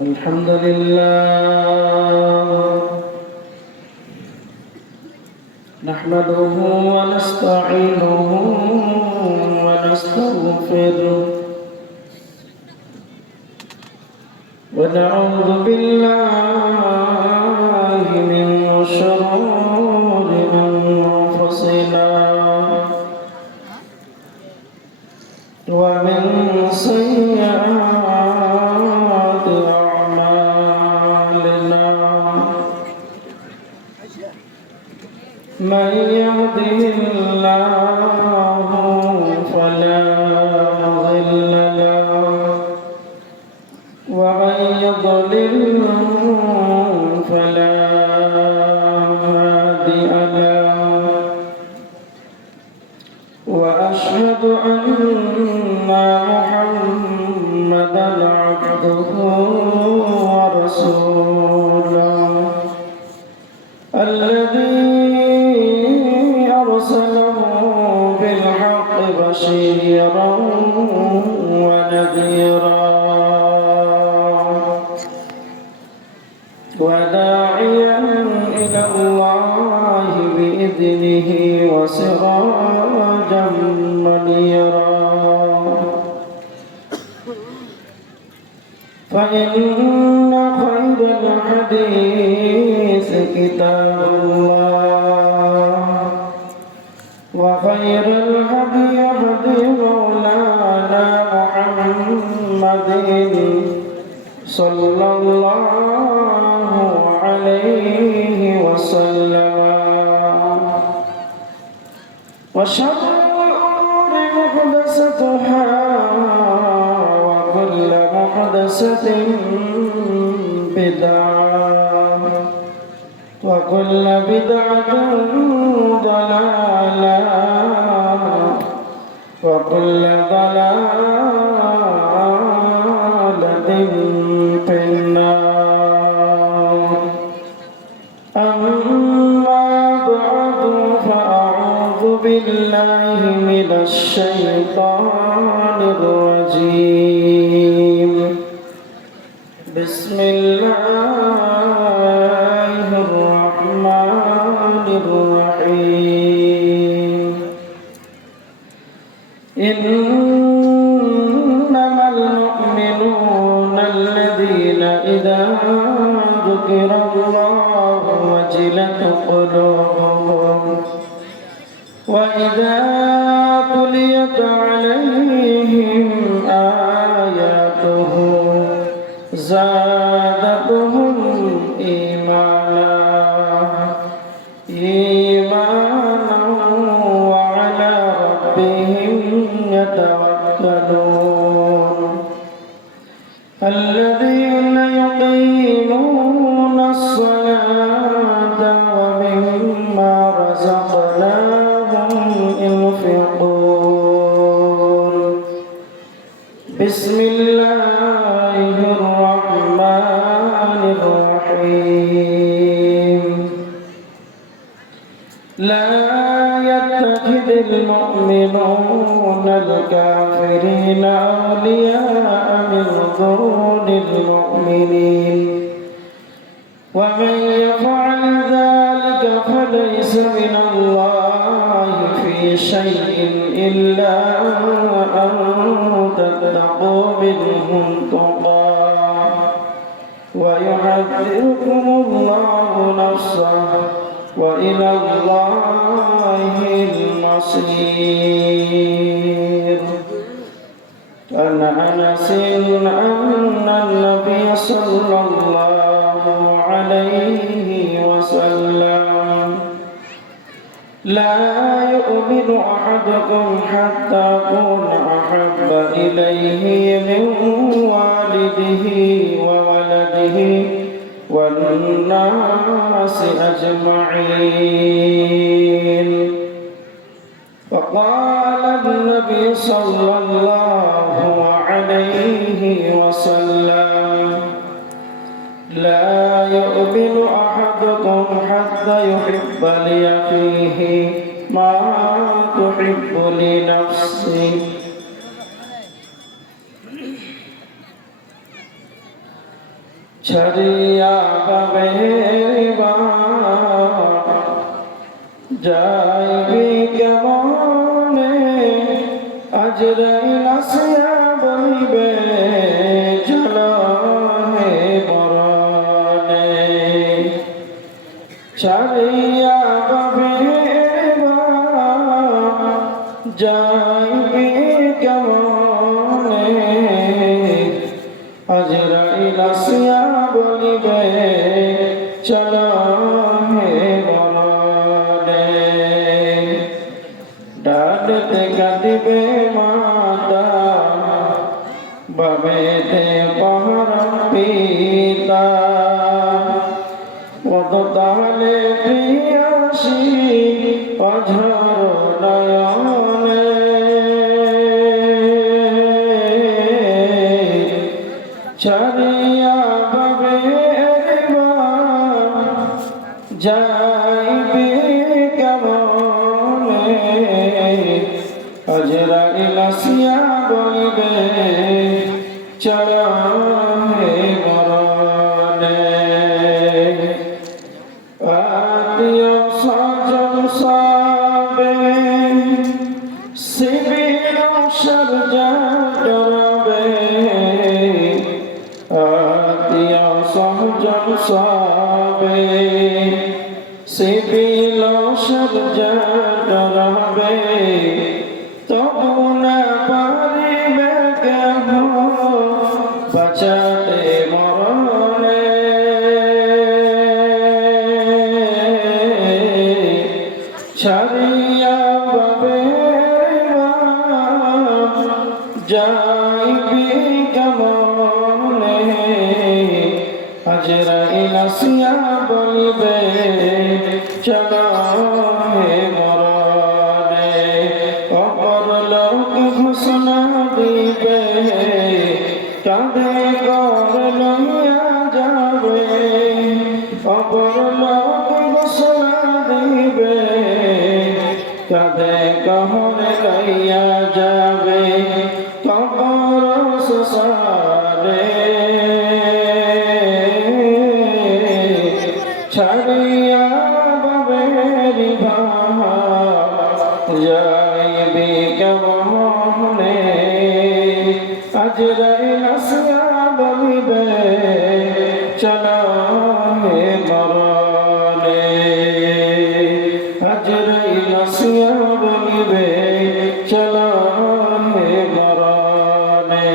الحمد لله نحمده ونستعينه ونستغفره ونعوذ بالله من شرور أنفسنا ومن سيئات أعمالنا من يهده الله فلا مضل له ومن يضلل فلا هادي له وأشهد أن محمدا عبده ورسوله الذي أرسله بالحق بشيرا ونذيرا وداعيا إلى الله بإذنه وسراجا منيرا فإن خير الحديث كتاب الله وخير الهدي هدي مولانا محمد صلى الله عليه وسلم وشر الأمور محدثاتها وكل محدثة بدعة وكل بدعة ضلالة وكل ضلالة في النار أما بعد فأعوذ بالله من الشيطان الرجيم بسم الله الرحمن الرحيم إنما المؤمنون الذين إذا ذكر الله وجلت قلوبهم وإذا تليت عليهم آياته زادتهم إيمانا وعلى ربهم يتوكلون الذين يقيمون الصلاة ومما رزقناهم ينفقون بسم الله الرحمن الرحيم لا يتخذ المؤمنون الكافرين أولياء من دون المؤمنين ومن يفعل ذلك فليس من الله في شيء إلا أن تتقوا منهم تقاه ويحذركم الله نفسه وإلى الله المصير عن أنس أن النبي صلى الله عليه وسلم لا يؤمن أحدكم حتى أكون أحب إليه من والده وولده والناس أجمعين وقال النبي صلى الله عليه وسلم لا يؤمن أحدكم حتى يحب لأخيه ما تحب لنفسك ছাড়িয়া বাবেবা যাইবি কেমনে আজরাইল আসিয়া বলিবে চলো হে মরণে ছাড়িয়া বাবেবা যাইবি কেমনে আজরাইল আসিয়া বলিবে চলো হে মরণে ডাকতে কাঁদিবে মাতা বাবেতে পহরম পিতা পদতালে প্রিয়াসী অঝর নয়নে ছাড়িয়া বাবেবা যাইবে কেমনে আজরাইল আসিয়া বলিবে চলো হে মরণে আত্মীয় স্বজন সবে শিবির সরজা ডরবে আত্মীয় স্বজন সবে শিবির সরজা ডরবে তবু না পারিবে কেহ বাঁচাতে মরণে ছাড়িয়া বাবেবা যাইবি কেমনে আজরাইল আসিয়া বলিবে চলো হে মরণে অপর লোক ঘোষণা দিবে কাঁধে কর লইয়া যাবে অপর লোক ঘোষণা দিবে কাঁধে কহর লইয়া যাবে কবর সুসারে ছাড়িয়া বাবেরিবা যাইবি কেমনে আজরাইল আসিয়া বলিবে চলো হে মরণে আজরাইল আসিয়া বলিবে চলো হে মরণে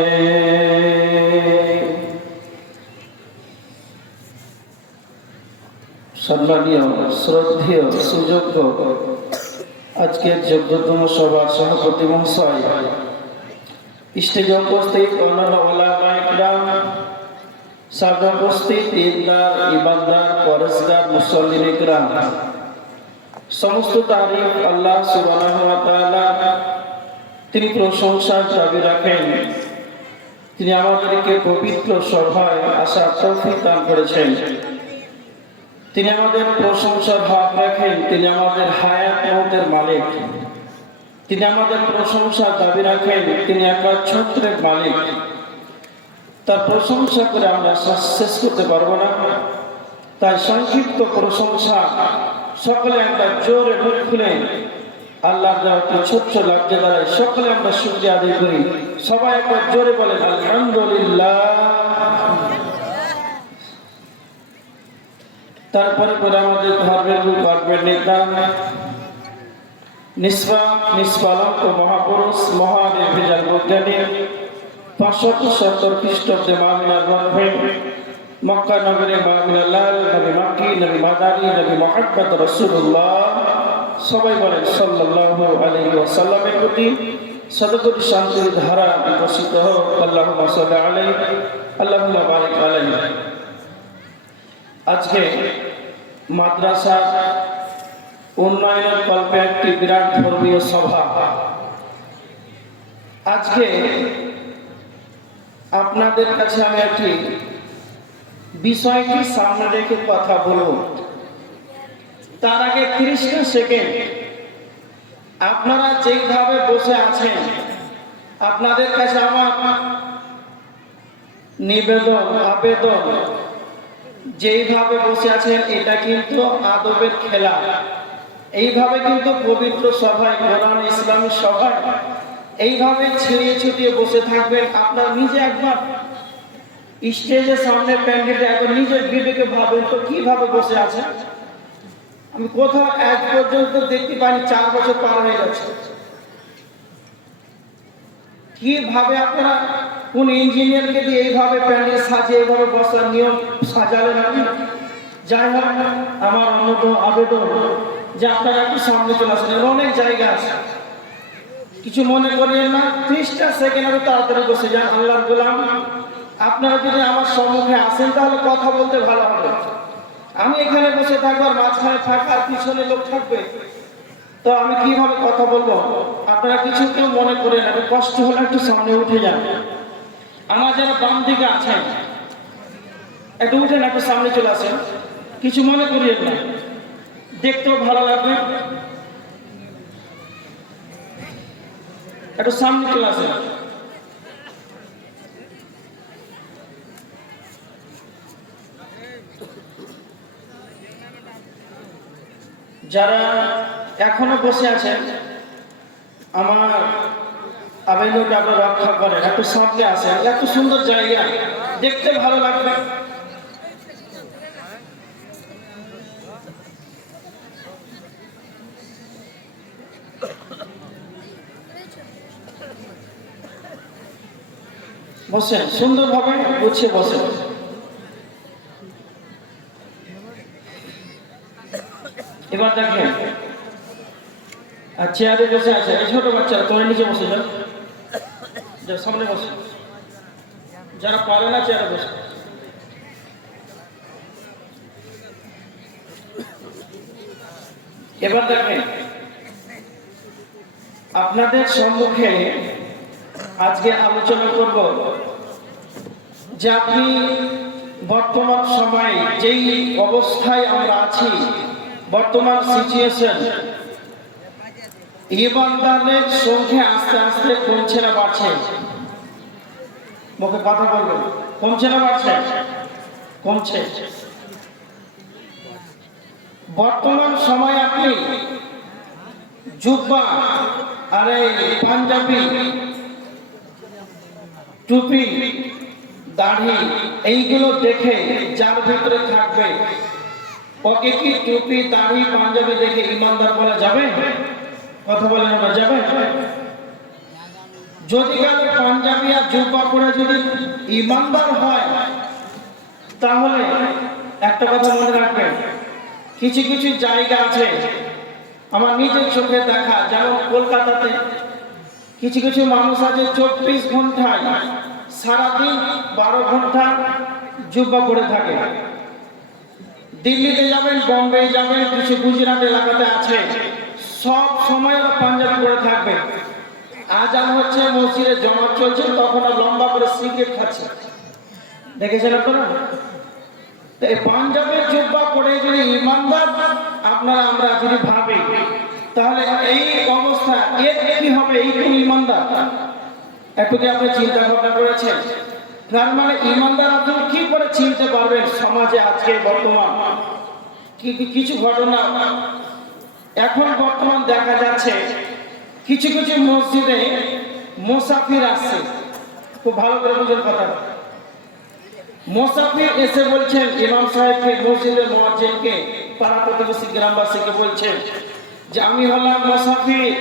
সম্মানীয় শ্রদ্ধেয় সুযোগ্য আজকের যোগ্যতম সভার সভাপতি মহাশয় স্টেজে উপস্থিত অন্যান্য ওলামায়ে কিরাম সামনে উপস্থিত ইমানদার ইমানদার পরেশগার মুসল্লিন কিরাম সমস্ত তারিফ আল্লাহ সুবহানাহু ওয়া তাআলা তিনি প্রশংসার দাবি রাখেন তিনি আমাদেরকে পবিত্র সভায় আসার তৌফিক দান করেছেন তিনি আমাদের প্রশংসার ভাগ রাখেন তিনি আমাদের হায়াত মওতের মালিক তিনি আমাদের প্রশংসার দাবি রাখেন তিনি একাচ্ছত্রের মালিক তার প্রশংসা করে আমরা শেষ করতে পারবো না তাই সংক্ষিপ্ত প্রশংসা সকলে আমরা জোরে মুখ খুলে আল্লাহর দেওয়া একটি ছোট্ট লজ্জা দ্বারাই সকলে আমরা শুকরিয়া আদায় করি সবাই একবার জোরে বলেন আলহামদুলিল্লাহ তারপরে করে আমাদের ধর্মের নেতা নিষ্পালক ও মহাপুরুষ মহানির্ভেজাল বৈজ্ঞানী 570 খ্রিস্টাব্দে মামিনার রহমান মক্কা নগরে মামিনার লাল নবী মাক্কি নবী মাদানী নবী মুহাম্মদ রাসূলুল্লাহ সবাই বলেন সাল্লাল্লাহু আলাইহি ওয়াসাল্লামের প্রতি সদকরি শান্তির ধারা বিকশিত হোক আল্লাহুম্মা সাল্লি আলাইহি আল্লাহুম্মা বারিক আলাইহি আজকে মাদ্রাসা উন্নয়নের কল্পে একটি বিরাট ধর্মীয় সভা আজকে আপনাদের কাছে আমি একটি বিষয়টি সামনে রেখে কথা বলবো তার আগে 30 সেকেন্ড আপনারা যেভাবে বসে আছেন আপনাদের কাছে আমার নিবেদন আবেদন যেইভাবে বসে আছেন এটা কিন্তু আদবের খেলা। এইভাবে কিন্তু পবিত্র সভায়, কোরআন ইসলামের সভায় এইভাবে ছিঁড়িয়ে ছিটিয়ে বসে থাকবেন। আপনার নিজে একবার স্টেজের সামনে প্যান্ডেলে একবার নিজের বিবেকে ভাবেন তো কিভাবে বসে আছে। আমি কোথাও এক পর্যন্ত দেখতে পাইনি, 4 বছর পার হয়ে যাচ্ছে। কিভাবে আপনারা কোন ইঞ্জিনিয়ারকে দিয়ে এইভাবে প্যান্ডেল সাজিয়ে এইভাবে বসার নিয়ম সাজালেন আপনি? যাই হোক, আমার অন্যতম আবেদন যে আপনারা একটু সামনে চলে আসেন, অনেক জায়গা আছে, কিছু মনে করিয়েন না। 30টা সেকেন্ড আরো তাড়াতাড়ি বসে যান। আল্লাহর গোলাম, আপনারা যদি আমার সম্মুখে আসেন তাহলে কথা বলতে ভালো হবে। আমি এখানে বসে থাকবো আর মাঝখানে থাকা আর পিছনে লোক থাকবে, তো আমি কিভাবে কথা বলবো? আপনারা কিছু কেউ মনে করেন না, কষ্ট হলে একটু সামনে উঠে যান। আমার যারা বাম দিকে আছেন একটু উঠেন, একটু সামনে চলে আসেন, কিছু মনে করিয়েন না, দেখতেও ভালো লাগবে। একটু সামনে চলে আসেন। যারা এখনো বসে আছেন, আমার আবেদনকে আপনারা রক্ষা করেন, একটু সামনে আসেন, এত সুন্দর জায়গা, দেখতে ভালো লাগবে। বসেন, সুন্দরভাবে গুছিয়ে বসেন। এবার দেখেন, আর চেয়ারে বসে আছে এই ছোট বাচ্চারা, তোরা নিচে বসে যান, সামনে বসে। যারা পারে না চেয়ারে বসে। এবার দেখেন, আপনাদের সম্মুখে আজকে আলোচনা করব যে আপনি বর্তমান সময়ে যেই অবস্থায় আমরা আছি, বর্তমান সিচুয়েশন, ইমানদারের সংখ্যা আস্তে আস্তে কমছে না বাড়ছে? মুখে কথা বলবেন, কমছে না বাড়ছে? কমছে। বর্তমান সময়ে আপনি জুব্বা আর এই পাঞ্জাবি, টুপি, দাড়ি এইগুলো দেখে যার ভিতরে থাকবে, ওকে কি টুপি, দাড়ি, পাঞ্জাবি দেখে ইমানদার বলা যাবে? কথা বলেন না, যাবে? যদি কারো পাঞ্জাবি আর জুব্বা পরে যদি ইমানদার হয়, তাহলে একটা কথা মনে রাখবেন, কিছু কিছু জায়গা আছে আমার নিজের চোখে দেখা, যেমন কলকাতাতে কিছু কিছু মানুষ আছে 24 ঘন্টায় সারাদিন 12 ঘন্টা জুব্বা পরে থাকে। দিল্লিতে যাবেন, বম্বে যাবেন, কিছু গুজরাট এলাকাতে আছে, সব সময় ওরা পাঞ্জাবি পরে থাকবে। আজান হচ্ছে, মসজিদে জমাত চলছে, তখন লম্বা করে সিগারেট খাচ্ছে, দেখেছেন আপনারা? এই পাঞ্জাবের জুব্বা পরে যদি ইমানদার আপনারা আমরা যদি ভাবি, তাহলে এই অবস্থা এর কি হবে? এই কোন ইমানদার? একটু কি আপনি চিন্তা ভাবনা করেছেন? তার মানে ইমানদার আপনি কি করে চিনতে পারবেন সমাজে আজকে বর্তমান কিছু ঘটনা এখন বর্তমান দেখা যাচ্ছে? কিছু কিছু মসজিদে মুসাফির আসছে, খুব ভালো করে বুঝুন কথা। মুসাফির এসে বলছেন ইমাম সাহেবকে, মসজিদের মুয়াজ্জিনকে, পাড়া প্রতিবেশী গ্রামবাসীকে বলছেন যে আমি হলাম মুসাফির,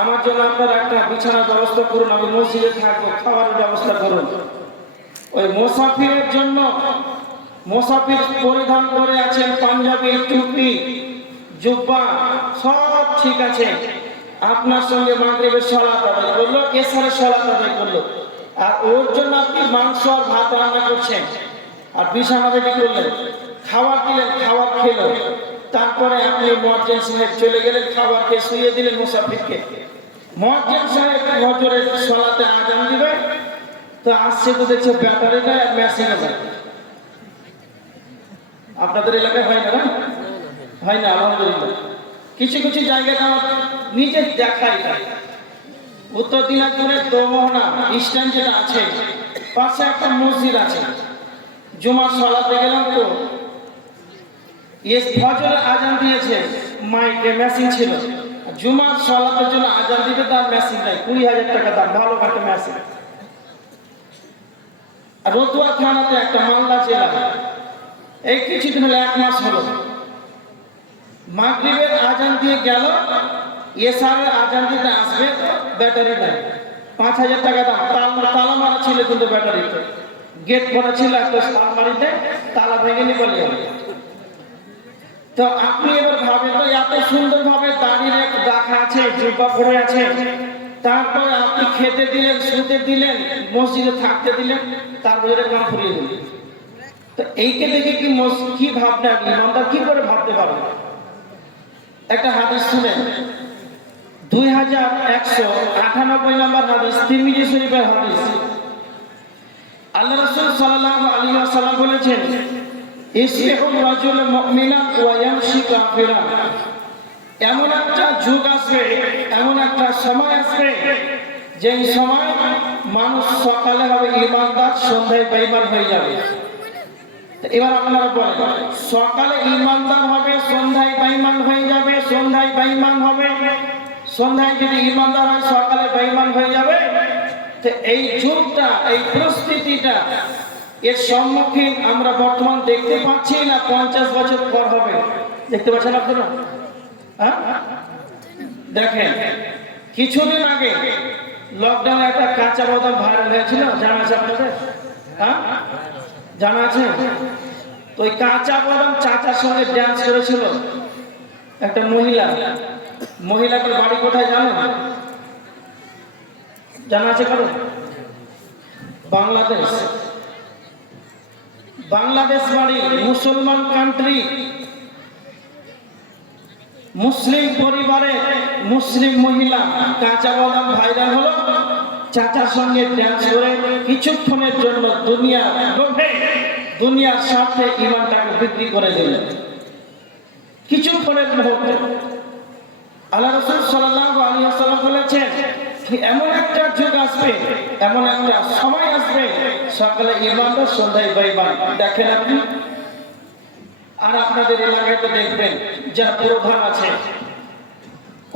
আমার জন্য আপনারা একটা বিছানার ব্যবস্থা করুন, আমি মসজিদে থাকবো, খাবারের ব্যবস্থা করুন। ওই মুসাফিরের জন্য মুসাফির পরিধান করে আছেন পাঞ্জাবি, টুপি, জুব্বা, সব ঠিক আছে। আপনার সঙ্গে মাগরিবের সালাত আদায় করলো, এশারের সালাত আদায় করলো, আর ওর জন্য আপনি মাংস আর ভাত রান্না করছেন, আর বিছানা রেডি করলেন, খাবার দিলেন, খাবার খেলো, তারপরে আপনি মুয়াজ্জিন সাহেব চলে গেলেন, খাবার খেয়ে শুয়ে দিলেন মুসাফিরকে। মুয়াজ্জিন সাহেব ফজরের সালাতে আযান দিবে, তো আসছে তো দেখছে ব্যাটারি গায়ে আর মেশিনে যায়। আপনাদের এলাকায় হয় না? হয় না, আলহামদুলিল্লাহ। কিছু কিছু জায়গায় আমার নিজে দেখাই যায়। উত্তর দিনাজপুরের দোমোহনা স্ট্যান্ড যেটা আছে, পাশে একটা মসজিদ আছে, জুমার সালাতে গেলাম তো ফজরের আজান দিয়েছে, মাইকে মেশিন ছিল, জুমার সালাতের জন্য আজান দিবে তার মেশিন নাই, 20,000 টাকা দাম, ভালো একটা মেশিন। আর রতুয়া থানাতে একটা মালদা জেলা, এই কিছুদিন হলো 1 মাস হলো, মাগরিবের আজান দিয়ে গেল, এশারের আজান দিতে আসবে, ব্যাটারি নাই, 5,000 টাকা দাম, তালা মারা ছিল কিন্তু ব্যাটারিতে, গেট করা ছিল একটা আলমারিতে, তালা ভেঙে নিয়ে বলে গেল। তো আপনি এবার ভাবেন তো, এত সুন্দর ভাবে দাঁড়িয়ে রাখা আছে, জুব্বা পরে আছে, তারপরে আপনি খেতে দিলেন, শুতে দিলেন, মসজিদে থাকতে দিলেন, তারপরে কাম ফুরিয়ে দিলেন। তো এইকে দেখে কি ভাবনা, ইমানদার কি করে ভাবতে পারবে? একটা হাদিস শুনেন, 2198 নম্বর হাদিস, তিরমিজি শরীফের হাদিস। আল্লাহ রাসূল সাল্লাল্লাহু আলাইহি ওয়াসাল্লাম বলেছেন, ইসলিহুর রাজুল মুমিনান ওয়া ইয়ামশি কাফিরান। এমন একটা যুগ আসবে, এমন একটা সময় আসবে, যেই সময় মানুষ সকালে হবে ঈমানদার, সন্ধ্যায় বেঈমান হয়ে যাবে। এবার আপনারা বলেন, সকালে ঈমানদার হবে, সন্ধ্যায় বেঈমান হয়ে যাবে, সন্ধ্যায় বেঈমান হবে, সন্ধ্যায় যদি ঈমানদার হয়, সকালে বেঈমান হয়ে যাবে। তো এই যুগটা, এই পরিস্থিতিটা, এর সম্মুখীন আমরা বর্তমান দেখতে পাচ্ছি না 50 বছর পর হবে? দেখতে পাচ্ছেন আপনারা? হ্যাঁ, দেখেন কিছুদিন আগে লকডাউনে একটা কাঁচা বাদাম ভাইরাল হয়েছিল, জানা আছে আপনাদের? হ্যাঁ, জানা আছে? তো ওই কাঁচা বাদাম চাচার সঙ্গে ডান্স করেছিল একটা মহিলাটার বাড়ি কোথায় জানো? জানা আছে কারো? বাংলাদেশ বাড়ি, মুসলমান কান্ট্রি, মুসলিম পরিবারে মুসলিম মহিলা, কাঁচা বাদাম ভাইরাল হলো, চাচার সঙ্গে ডান্স করে কিছুক্ষণের জন্য দুনিয়ার লোভে, দুনিয়ার স্বার্থে ঈমানটাকে বিক্রি করে দিলেন কিছুক্ষণের মুহূর্তে। আল্লাহ রাসূল সাল্লাল্লাহু আলাইহি ওয়াসাল্লাম বলেছেন, এমন একটা যুগ আসবে, এমন একটা সময় আসবে, সকালে ঈমানদার, সন্ধ্যায় বেঈমান। দেখেন আপনি, আর আপনাদের এলাকায় তো দেখবেন যারা প্রধান আছে,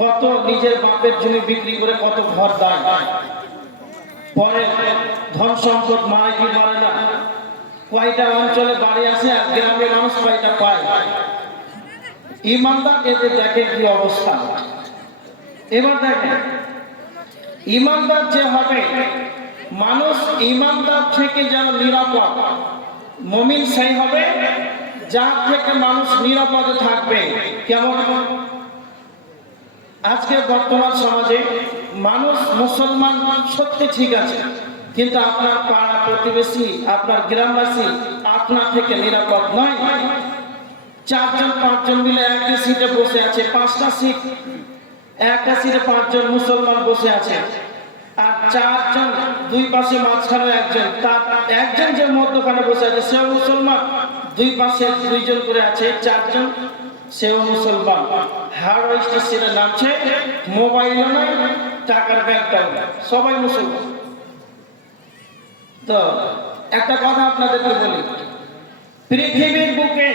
কত নিজের বাপের জমি বিক্রি করে কত ঘর দেয়, পরে ধন সম্পদ মারে কি মারে না, কয়টা অঞ্চলে বাড়ি আছে আর গ্রামের মানুষ কয়টা পায়। ঈমানদার এদের দেখেন কি অবস্থা। এবার দেখেন, ঈমানদার যে হবে, মানুষ ঈমানদার থেকে যেন নিরাপদ, মুমিন সেই হবে যার থেকে মানুষ নিরাপদে থাকবে। কেমন? আজকে বর্তমান সমাজে মানুষ, মুসলমান সত্যি ঠিক আছে, কিন্তু আপনার পাড়া প্রতিবেশী, আপনার গ্রামবাসী আপনার থেকে নিরাপদ নয়। 4জন 5জন মিলে একই সিটে বসে আছে, 5টা সিট, একটা সিটে 5জন মুসলমান বসে আছে, আর 4জন, দুই পাশে মাঝখানে একজন, তার একজন যে মধ্যখানে বসে আছে সেও মুসলমান, দুই পাশে 2জন করে আছে, 4জন, সেও মুসলমান। হাওড়া স্টেশনে নামছে, মোবাইলও নাই, টাকার ব্যাগটাও নাই, সবাই মুসলমান। তো একটা কথা আপনাদেরকে বলি, পৃথিবীর বুকে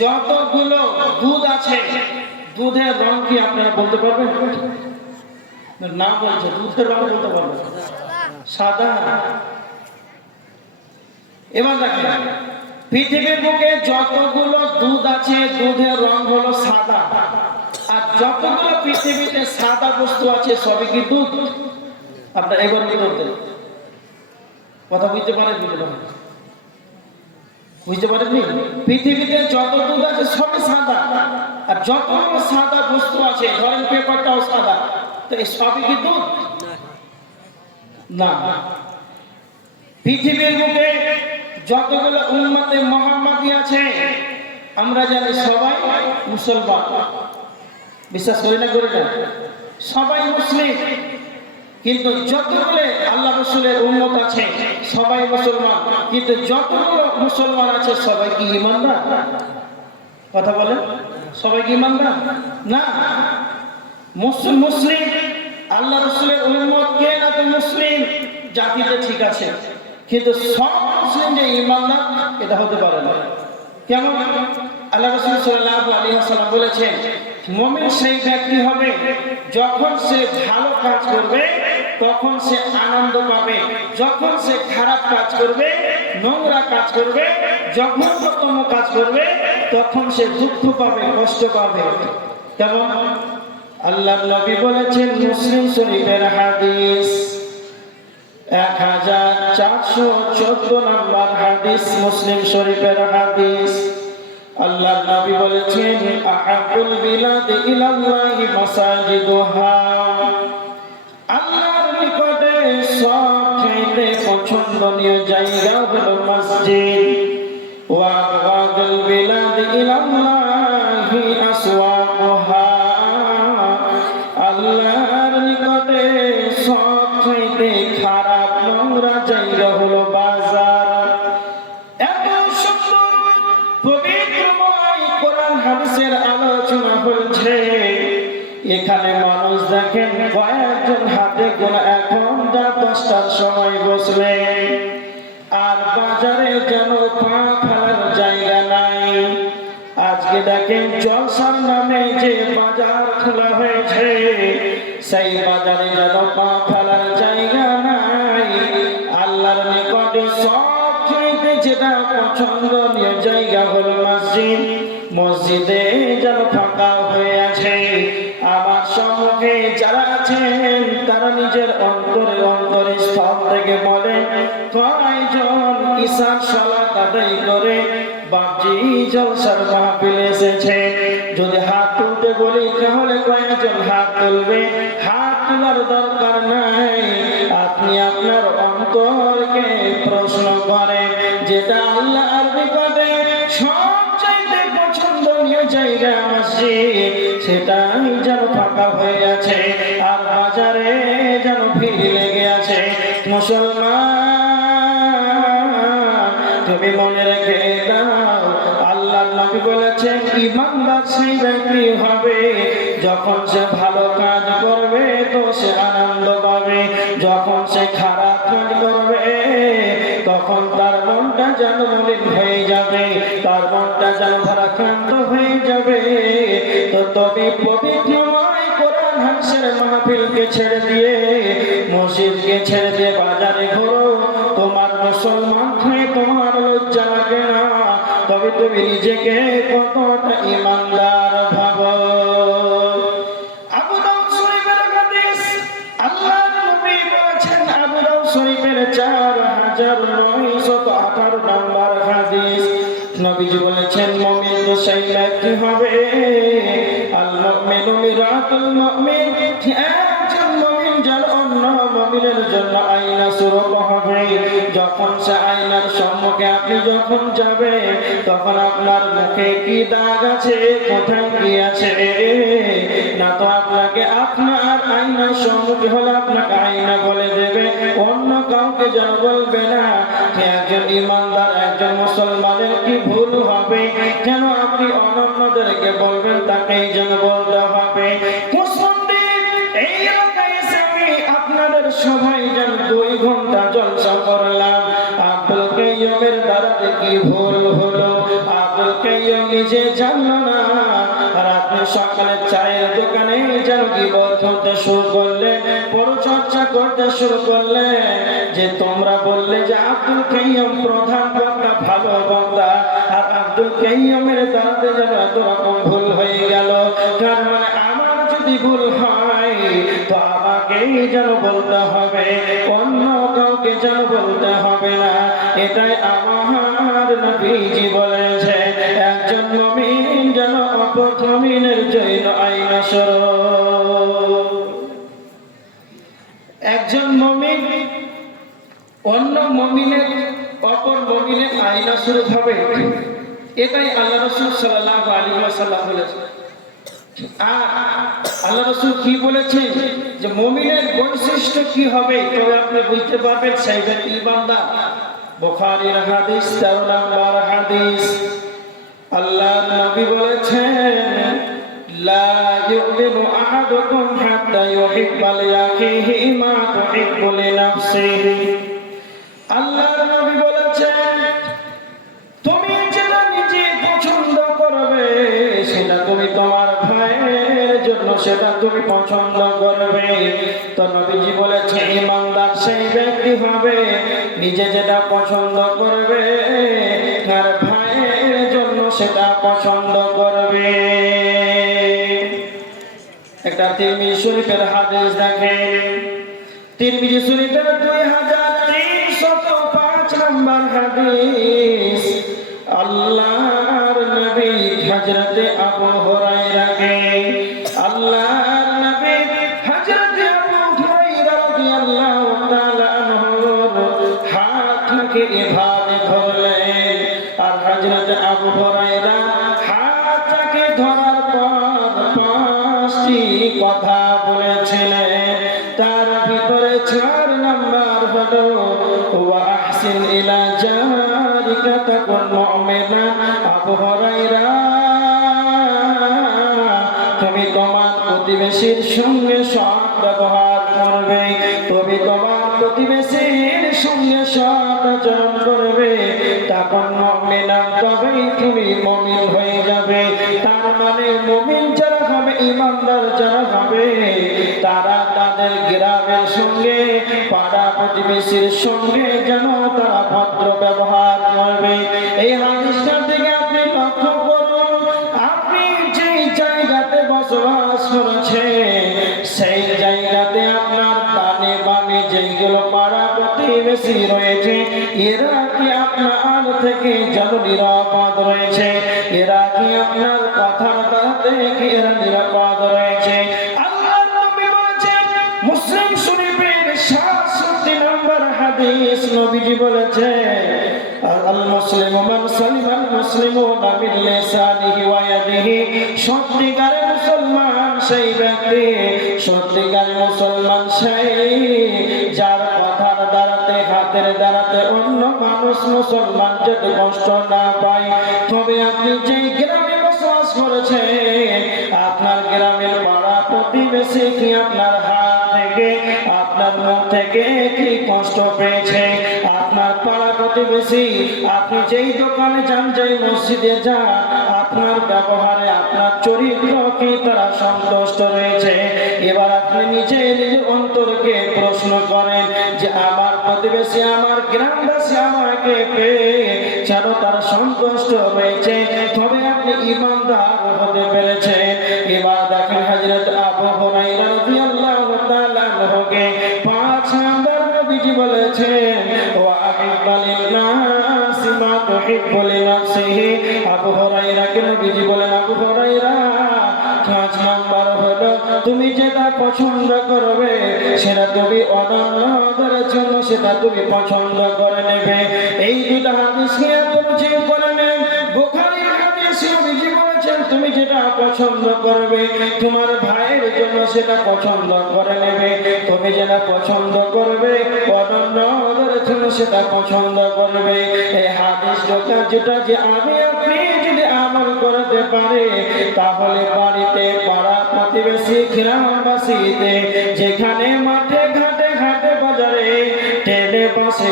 যতগুলো দুধ আছে, দুধের রং কি আপনারা বলতে পারবেন? না বলছে, দুধের রং বলতে পারবেন? সাদা। এবার দেখেন, পৃথিবীর বুকে যতগুলো দুধ আছে, দুধের রং হলো সাদা, আর যতগুলো পৃথিবীতে সাদা বস্তু আছে সবই কি দুধ? আপনার এবার কথা বুঝতে পারেন? বুঝতে পারেননি? পৃথিবীতে যত দুধ আছে সবই সাদা, আর যতগুলো সাদা বস্তু আছে, ধরেন পেপারটাও সাদা, তো এই সবই কি দুধ? না। পৃথিবীর বুকে যতগুলো উম্মতে মুহাম্মাদি আছে, আমরা জানি সবাই মুসলমান, বিশ্বাস করি না? করি না? সবাই মুসলিম, কিন্তু যতগুলো আল্লাহ রাসূলের উম্মত আছে সবাই মুসলমান, কিন্তু যতগুলো মুসলমান আছে সবাই কি ঈমানদার? কথা বলেন, সবাই কি ঈমানদার? না। মুসলিম, আল্লাহ রাসূলের উম্মত কে না? তো মুসলিম জাতিতে ঠিক আছে, কিন্তু সব অমুসলিম যে ইমানদার এটা হতে পারে না। কেমন? আল্লাহ রাসূল সাল্লাল্লাহু আলাইহি ওয়াসাল্লাম বলেছেন, মুমিন সেই ব্যক্তি হবে যখন সে ভালো কাজ করবে তখন সে আনন্দ পাবে, যখন সে খারাপ কাজ করবে, নোংরা কাজ করবে, জঘন্যতম কাজ করবে তখন সে দুঃখ পাবে, কষ্ট পাবে। কেমন? আল্লাহর নবী বলেছেন, মুসলিম শরীফের হাদিস 1414 নম্বর হাদিস, মুসলিম শরীফের হাদিস। আল্লাহর নবী বলেছেন, আহাবুল বিলাদি ইলাল্লাহি মাসাজিদুহা, আল্লাহর নিকটে সবচেয়ে পছন্দনীয় জায়গা হলো মসজিদ। ওয়া আবগাদুল বিলাদি ইলাল্লাহি আসওয়াকুহা, আল্লাহর নিকটে সবচেয়ে খারাপ নোংরা জায়গা হলো বাজার। এত সুন্দর পবিত্রময় কোরআন হাদিসের আলোচনা হচ্ছে, এখানে মানুষ দেখেন কয়েকজন হাতে গোনা, এখন 10টার সময় বসলে, আর বাজারে যেন পা ফেলার জায়গা নাই। আজকে দেখেন জলসার নামে যে বাজার খোলা হয়েছে, সেই বাজারে যেন পা ফেলার জায়গা নাই। আল্লাহর নিকটে সবচেয়ে যেটা পছন্দনীয় জায়গা হলো মসজিদ, মসজিদে যেন ফাঁকা হয়ে আছে। আমার সম্মুখে যারা আছেন তারা নিজের অন্তরে স্থল থেকে বলেন, কয়জন ঈশার সালাত আদায় করে বাপজি জলসার মাহফিলে এসেছে? যদি হাত তুলতে বলি তাহলে কয়জন হাত তুলবে? হাত তোলার দরকার নাই, আপনি আপনার অন্তরকে প্রশ্ন করেন, যেটা আল্লাহর নিকটে সবচেয়ে পছন্দনীয় জায়গা মসজিদ, সেটাই যেন ফাঁকা হয়ে আছে, আর বাজারে যেন ভিড় লেগে আছে। মুসলমান, তুমি মনে রেখে দাও, আল্লাহর নবী বলেছেন, ঈমানদার সেই ব্যক্তি হবে যখন সে ভালো কাজ করবে তো সে আনন্দ পাবে, যখন সে খারাপ কাজ করবে তখন তার মনটা যেন মলিন হয়ে যাবে, তার মনটা যেন ভারাক্রান্ত হয়ে যাবে। তো তবে পবিত্রময় কোরআন হাদিসের মাহফিলকে ছেড়ে দিয়ে, মসজিদকে ছেড়ে দিয়ে বাজারে ঘোরো, তোমার মুসলমান হয়ে তোমার লজ্জা লাগে না? তবে তুমি নিজেকে কতটা ইমানদার ভাবো। আবু দাউদ শরীফের হাদিস, আল্লাহর নবী বলেছেন, আবু দাউদ শরীফের 4918 নম্বর হাদিস, নবীজি বলেছেন, মুমিন তো সেই ব্যক্তি হবে, আল মুমিনু মিরাতুল মুমিন, একজন মুমিন যার অন্য মুমিনের জন্য আয়না স্বরূপ হবে। যখন সে আয়নার সম্মুখে আপনি যখন যাবেন, তখন আপনার মুখে কি দাগ আছে, কোথায় কি আছে, না তো আপনাকে আপনার আয়নার সম্মুখে হলে আপনাকে আয়না বলে দেবে, অন্য কাউকে যেন বলবে না। একজন ইমানদার, একজন মুসলমানের কি ভুল হবে যেন আপনি অন্যদেরকে বলবেন, তাকেই যেন বলতে হবে। এই এলাকায় এসে আমি আপনাদের সবাই যেন 2 ঘন্টা জলসা করলাম, আব্দুল কাইয়ুমের দ্বারা কি ভুল হলো? আব্দুল কাইয়ুম নিজে জানলো না, আর আপনি সকালে চায়ের দোকানে যেন গীবত করতে শুরু করলেন, পরচর্চা করতে শুরু করলেন, যে তোমরা বললে যে আব্দুল কাইয়ুম প্রধান বক্তা, ভালো বক্তা, আর আব্দুল কাইয়ুমের দ্বারাতে যেন এত রকম ভুল হয়ে গেল। তার মানে আমার যদি ভুল হয় তো আমাকেই যেন বলতে হবে, অন্য কাউকে যেন বলতে হবে না। এটাই আমার নবীজি বলেছে, একজন মুমিন যেন অপর মুমিনের জন্য আয়না স্বরূপ। একজন মুমিন অন্য মুমিনের, অপর মুমিনের আয়না স্বরূপ হবে, এটাই আল্লাহ রাসূল সাল্লাল্লাহু আলাইহি ওয়াসাল্লাম বলেছেন। আর আল্লাহ রাসূল কি বলেছেন যে মুমিনের বৈশিষ্ট্য কি হবে, তবে আপনি বুঝতে পারবেন সেই ব্যক্তি ইমানদার। বুখারীর হাদিস 13 নম্বর হাদিস, আল্লাহর নবী বলেছেন, লা ইউমিনু আহাদুকুম হাত্তা ইউহিব্বা লিআখিহি মা তুহিব্বু লিনাফসিহি। আল্লাহর নবী বলেছেন, তুমি যেটা নিজে পছন্দ করবে সেটা তুমি তোমার ভাইয়ের জন্য সেটা তুমি পছন্দ করবে। তো নবীজি বলেছে ঈমানদার সেই ব্যক্তি হবে নিজে যেটা পছন্দ করবে আর ভাইয়ের জন্য সেটা পছন্দ করবে। একটা তিরমিজি শরীফের হাদিস দেখেন, তিরমিজি শরীফের 2305 নম্বর হাদিস। আল্লাহর নবী হযরতে আবু হুরায়রাকে আল্লাহর নবী হযরতে আবু হুরায়রা রাদিয়াল্লাহু তাআলা আনহুর হাতকে এভাবে ধরলেন আর হযরতে আবু হুরায়রা হাতকে ধরার পর পাঁচটি কথা বলেছিলেন। তার ভিতরে 4 নাম্বার হলো ওয়া আহসিন ইলা জারিকা তাকুন মুমিনা। আবু হুরায়রা তুমি তোমার প্রতিবেশীর সঙ্গে সৎ ব্যবহার করবে, তুমি তোমার প্রতিবেশীর সঙ্গে সৎ আচরণ করবে, তখন মুমিনা তবেই তুমি মুমিন হয়ে যাবে। তার মানে মুমিন যারা হবে ঈমানদার যারা হবে তারা তাদের গ্রামের সঙ্গে পাড়া প্রতিবেশীর সঙ্গে যেন তারা ভদ্র ব্যবহার করবে। এই হাদিসটা থেকে আপনি লক্ষ্য করুন, আপনি যেই জায়গাতে বসবাস করেছেন সেই জায়গাতে আপনার ডানে বামে যেগুলো পাড়া প্রতিবেশী রয়েছে এরা কি আপনার থেকে যেন নিরাপদ রয়েছে, এরা কি আপনার কথার দ্বারা থেকে এরা নিরাপদ রয়েছে। আল্লাহর নবী বলেছেন মুসলিম শরীফের 67 নম্বর হাদিস, নবীজি বলেছেন আল মুসলিমু মান সালিমাল মুসলিমুনা মিন লিসানিহি ওয়া ইয়াদিহি। সত্যিকারের মুসলমান সেই ব্যক্তি, সত্যিকারের মুসলমান সেই যার কথার দ্বারাতে হাতের দ্বারাতে অন্য মানুষ মুসলমান যাতে কষ্ট না পায়। তবে আপনি যেই গ্রামে বসবাস করেছেন আপনার গ্রামের পাড়া প্রতিবেশী কি আপনার হাত থেকে আপনার মুখ থেকে কি কষ্ট পেয়েছে? আপনার পাড়া প্রতিবেশী আপনি যেই দোকানে যান যেই মসজিদে যান আপনার ব্যবহারে আপনার চরিত্র কি তারা সন্তুষ্ট রয়েছে? এবার আপনি নিজে নিজের অন্তরকে প্রশ্ন করেন যে আমার প্রতিবেশী আমার গ্রামবাসী আমাকে পেয়ে যেন তারা সন্তুষ্ট হয়েছে, তবে আপনি ঈমানদার হতে পেরেছেন। এবার দেখেন হযরত আবু হুরায়রা রাদিয়াল্লাহু তাআলা আনহুকে 5 নাম্বার নবীজি বলেছেন ওয়া আহিব্বা লিন-নাসি মা তুহিব্বু লিনাফসিহি। আবু হুরায়রাকে নবীজি বলেন আবু হুরায়রা 5 নাম্বার হলো তুমি যেটা পছন্দ করবে সেটা তুমি অন্যদের জন্য সেটা তুমি পছন্দ করে নেবে। এই দুটো হাদিস নিয়ে পরিচয় করে নেন। বুখারীর হাদিসে নবীজি বলেছেন তুমি যেটা পছন্দ করবে তোমার ভাইয়ের জন্য সেটা পছন্দ করে নেবে, তুমি যেটা পছন্দ করবে অন্যদের জন্য সেটা পছন্দ করবে। এই হাদিসটা যেটা যে আমি আপনি যদি আমল করতে পারে তাহলে বাড়িতে পাড়া প্রতিবেশী গ্রামবাসীতে যেখানে মাঠে ঘাটে ঘাটে বাজারে ট্রেনে বাসে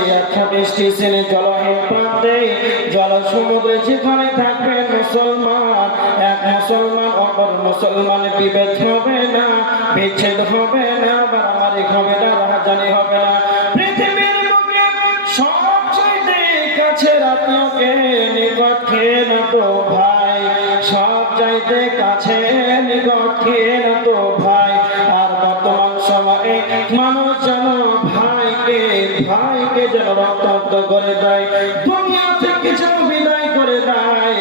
স্টেশনে জলহীন প্রান্তে জল সমুদ্রে যেখানে থাকবে মুসলমান এক মুসলমান অপর মুসলমান বিভেদ হবে না, বিচ্ছেদ হবে না, বাড়াবাড়ি হবে না, রাহাজানি হবে না। পৃথিবীর বুকে সবচাইতে কাছের আত্মীয়কে নিকট খেয়ে না তো ভাই, সব চাইতে কাছে নিকট খেয়ে না তো ভাই। আর বর্তমান সময়ে মানুষ যেন ভাইকে যেন রক্তাক্ত করে দেয়, দুনিয়া থেকে যেন বিদায় করে দেয়।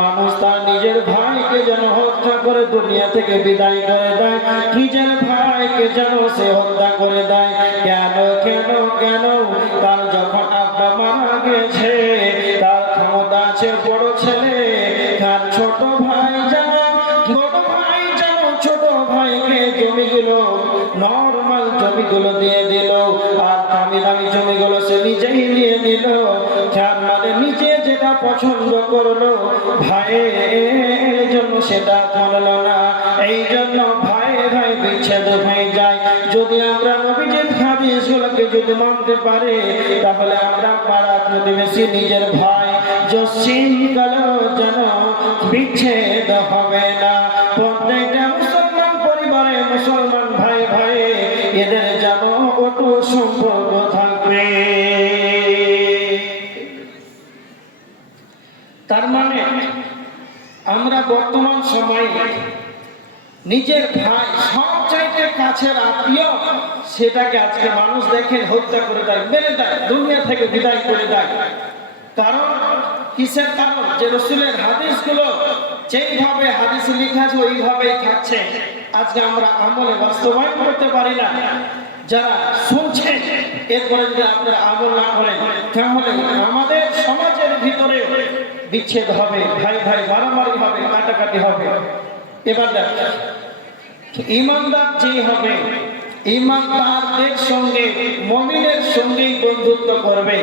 মানুষ তার নিজের ভাইকে যেন হত্যা করে দুনিয়া থেকে বিদায় করে দেয়, নিজের ভাইকে যেন সে হত্যা করে দেয়। কেন কেন কেন? তার যখন আব্বা মারা গেছে তার ক্ষমতা আছে বড় ছেলে তার ছোট ভাই যেন ছোট ভাইকে জমিগুলো নরমাল জমিগুলো দিয়ে দিল আর দামি দামি জমিগুলো সে নিজেই নিয়ে নিল। যার মানে নিজে যেটা পছন্দ করলো ভাইয়ের জন্য সেটা করলো না। এই জন্য ভাই ভাই বিচ্ছেদ হয়ে যায়। যদি আমরা নবীজির হাদিসগুলোকে যদি মানতে পারি, তাহলে আমরা পাড়া প্রতিবেশী নিজের ভাই জসিম কালো যেন বিচ্ছেদ হবে না। প্রত্যেকটা মুসলমান পরিবারে মুসলমান ভাই ভাই এদের যেন অটুট সম্পর্ক থাকবে। তার মানে আমরা বর্তমান সময়ে নিজের ভাই সবচাইতে কাছের আত্মীয়, সেটাকে আজকে মানুষ দেখে হত্যা করে দেয়, মেরে দেয়, দুনিয়া থেকে বিদায় করে দেয়। কারণ কিসের কারণ? যে রাসূলের হাদিসগুলো যেইভাবে হাদিসে লেখা আছে ওইভাবেই থাকছে। আজকে আমরা আমলে বাস্তবায়ন করতে পারি না। যারা শুনছেন এরপরে যদি আপনারা আমল না করেন, তাহলে আমাদের সমাজের ভিতরে বিচ্ছেদ হবে, ভাই ভাই মারামারি হবে, কাটাকাটি হবে। এবার দেখেন, ঈমানদার যে হবে, ঈমানদারদের সঙ্গে মুমিনের সঙ্গেই বন্ধুত্ব করবে,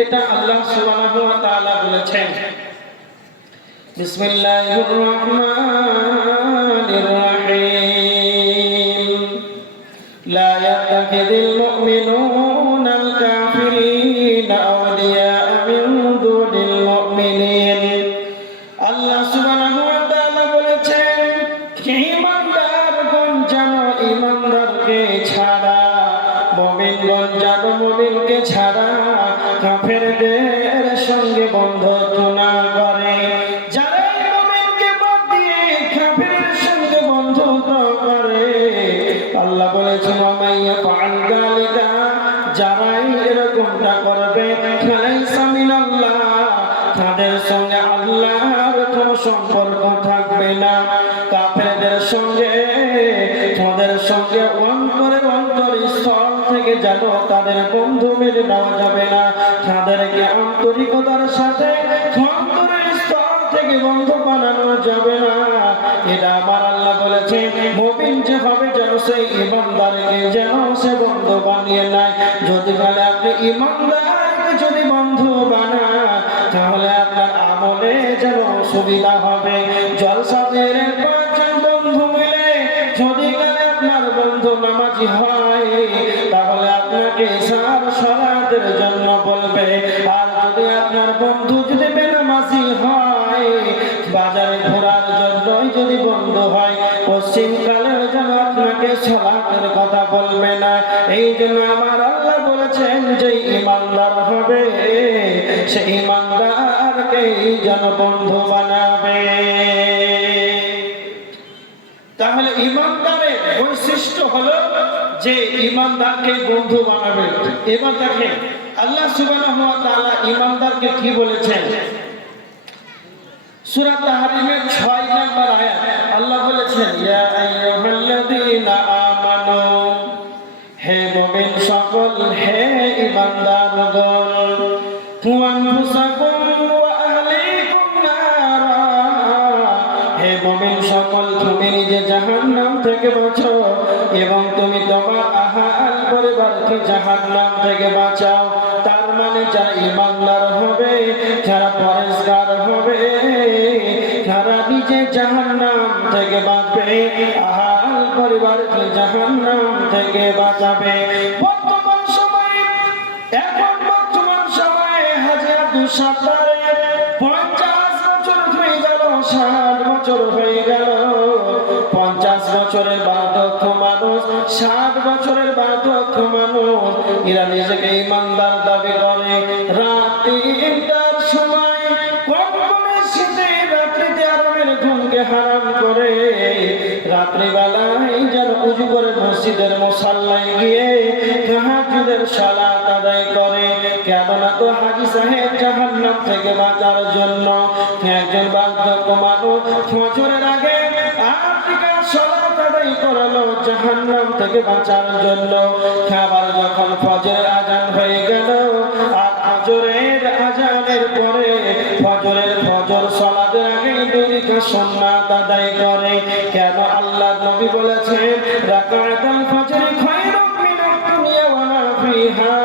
এটা আল্লাহ সুবহানাহু ওয়া তাআলা বলেছেন। বিসমিল্লাহির রহমানির রহিম। লা ইয়াত্তাখিযুল মুমিনুনাল কাফিরিনা আওলিয়া মিন দুনিল মুমিনিন। আল্লাহ সুবহানাহু ওয়া তাআলা বলেছেন, ঈমানদারগণ যেন ঈমানদারকে ছাড়া, মুমিনগণ যেন মুমিনকে ছাড়া কাফেরদের সঙ্গে বন্ধুত্ব না করে। যারা মুমিনকে বাদ দিয়ে কাফেরের সঙ্গে বন্ধুত্ব করে, আল্লাহ বলেছেন ওয়ামাইয়া ফাআল যালিকা, যারাই এরকমটা করবে, ফালাইসা মিনাল্লাহ, তাদের সঙ্গে আল্লাহর কোনো সম্পর্ক থাকবে না। কাফেরদের সঙ্গে তাদের সঙ্গে অন্তরের অন্তরস্থল থেকে যেন তাদের বন্ধু মেনে নেওয়া যাবে না। তাদেরকে আন্তরিকতার সাথে অন্তরের স্থল থেকে বন্ধু বানানো যাবে না। এটা আমার আল্লাহ বলেছে। মুমিন যে হবে যেন সেই ঈমানদারকে যেন সে বন্ধু বানিয়ে নেয়। যদি বলে আপনি ঈমানদারকে যদি বন্ধু বানান, তাহলে আপনার আমলে যেন সুবিধা হবে। জলসাদের পাঁচজন বন্ধু মিলে যদি গেলে আপনার বন্ধু নামাজি হয়, তাহলে আপনাকে সার সালাতের জন্য বলবে। আর যদি আপনার বন্ধু যদি বেনামাজি হয়, বাজারে ঘোরার জন্যই যদি বন্ধু হয়, পশ্চিমকালে যেন আপনাকে সালাতের কথা বলবে না। এই জন্য আমার আল্লাহ বলেছেন যে ঈমানদার হবে সে ঈমানদারকেই যেন বন্ধু বানাবে। তাহলে ঈমানদারের বৈশিষ্ট্য হলো যে ঈমানদারকে বন্ধু বানাবে। এবার দেখেন আল্লাহ সুবহানাহু ওয়া তাআলা ঈমানদারকে কি বলেছেন। সূরা তাহরিমের 6 নম্বর আয়াত আল্লাহ বলেছেন, ইয়া আইয়ুহাল্লাযীনা আমানু, হে মুমিন সকল, হে ঈমানদারগণ, কু আনফুসাকুম ওয়া আহলিকুম নারা, হে মুমিন সকল, তুমি নিজে জাহান্নাম থেকে বাঁচো এবং তুমি তোমার আহল পরিবারকে জাহান্নাম থেকে বাঁচাও। তার মানে যারা ঈমানদার হবে, যারা পরেশগার হবে, যারা নিজে জাহান্নাম থেকে বাঁচবে, আহল পরিবারকে জাহান্নাম থেকে বাঁচাবে। বর্তমান সময়ে, এখন বর্তমান সময়ে হাজী আব্দুল সাত্তারের 50 বছর হয়ে গেল, 60 বছর হয়ে গেল। 50 বছরের বার্ধক্য মানুষ, 60 বছরের বার্ধক্য মানুষ, এরা নিজেকে ঈমানদার দাবি করে। রাত 3টার সময় কনকনে শীতে রাত্রিতে আরামের ঘুমকে হারাম করে রাত্রিবেলায় যেন উজু করে মসজিদের মুসাল্লায় গিয়ে তাহাজ্জুদের সালাত আদায় করে। কেননা তো হাজী সাহেব জাহান্নাম থেকে বাঁচার জন্য একজন বার্ধক্য মানুষ ফজরের আগে 8 রাকাত সালাত আদায় করলো জাহান্নাম থেকে বাঁচার জন্য। আবার যখন ফজরের আজান হয়ে গেল আর ফজরের আজানের পরে ফজর সালাতের আগে 2 রাকাত সুন্নাত আদায় করে। কেন? আল্লাহর নবী বলেছেন, রাকাতুল ফজর খায়রুম মিনাদ দুনিয়া ওয়া মা ফিহা,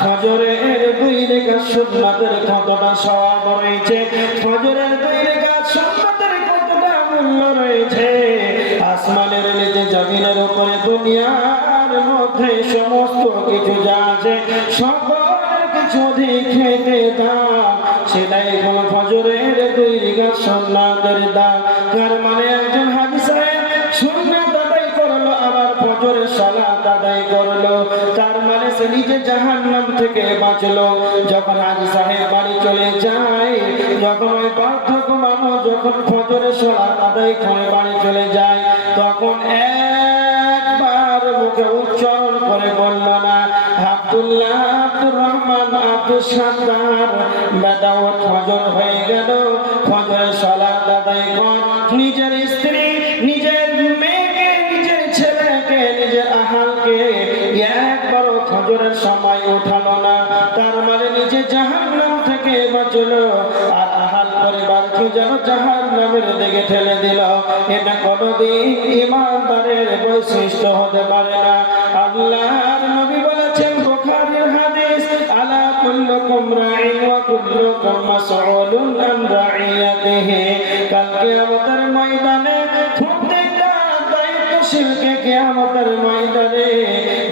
ফজরের 2 রাকাত সুন্নাতের কতটা সওয়াব রয়েছে, ফজরের 2 রাকাত সুন্নাতের কতটা মূল্য রয়েছে, আসমানের নিচে জমিনের খেতে দাও, সেটাই হলো ফজরের 2 রাকাত সুন্নাতের দাম। তার মানে একজন হাজী সাহেব সুন্নাত আদায় করলো, আবার ফজরের সালাত আদায় করলো, তার মানে সে নিজে জাহান্নাম থেকে বাঁচলো। যখন হাজী সাহেব বাড়ি চলে যায়, যখন ওই বার্ধক্য মানুষ যখন ফজরের সালাত আদায় করে বাড়ি চলে যায়, তখন একবার মুখে উচ্চারণ করে বলল না, আব্দুল্লাহ, আব্দুর রহমান, আব্দুল সাত্তার, বেদাওয়াত ফজর হয়ে গেল, ফজরের সালাত আদায় কর। নিজের স্ত্রী, নিজের মেয়েকে, নিজের ছেলেকে, নিজের আহালকে একবারও ফজরের সময় উঠালো না, তার মানে নিজে জাহান্নাম থেকে বাঁচলো, আর আহাল পরিবারকে যেন জাহান্নামের দিকে ঠেলে দিল। এটা কোনদিন ঈমানদারের বৈশিষ্ট্য হতে পারে না। আল্লাহর নবী বলেছেন, বুখারীর হাদিস, আলা কুল্লুকুম রাঈন ওয়া কুল্লুকুম মাসউলুন আন রাঈয়াতিহি। কাল কিয়ামতের ময়দানে প্রত্যেকটা দায়িত্বশীলকে কিয়ামতের ময়দানে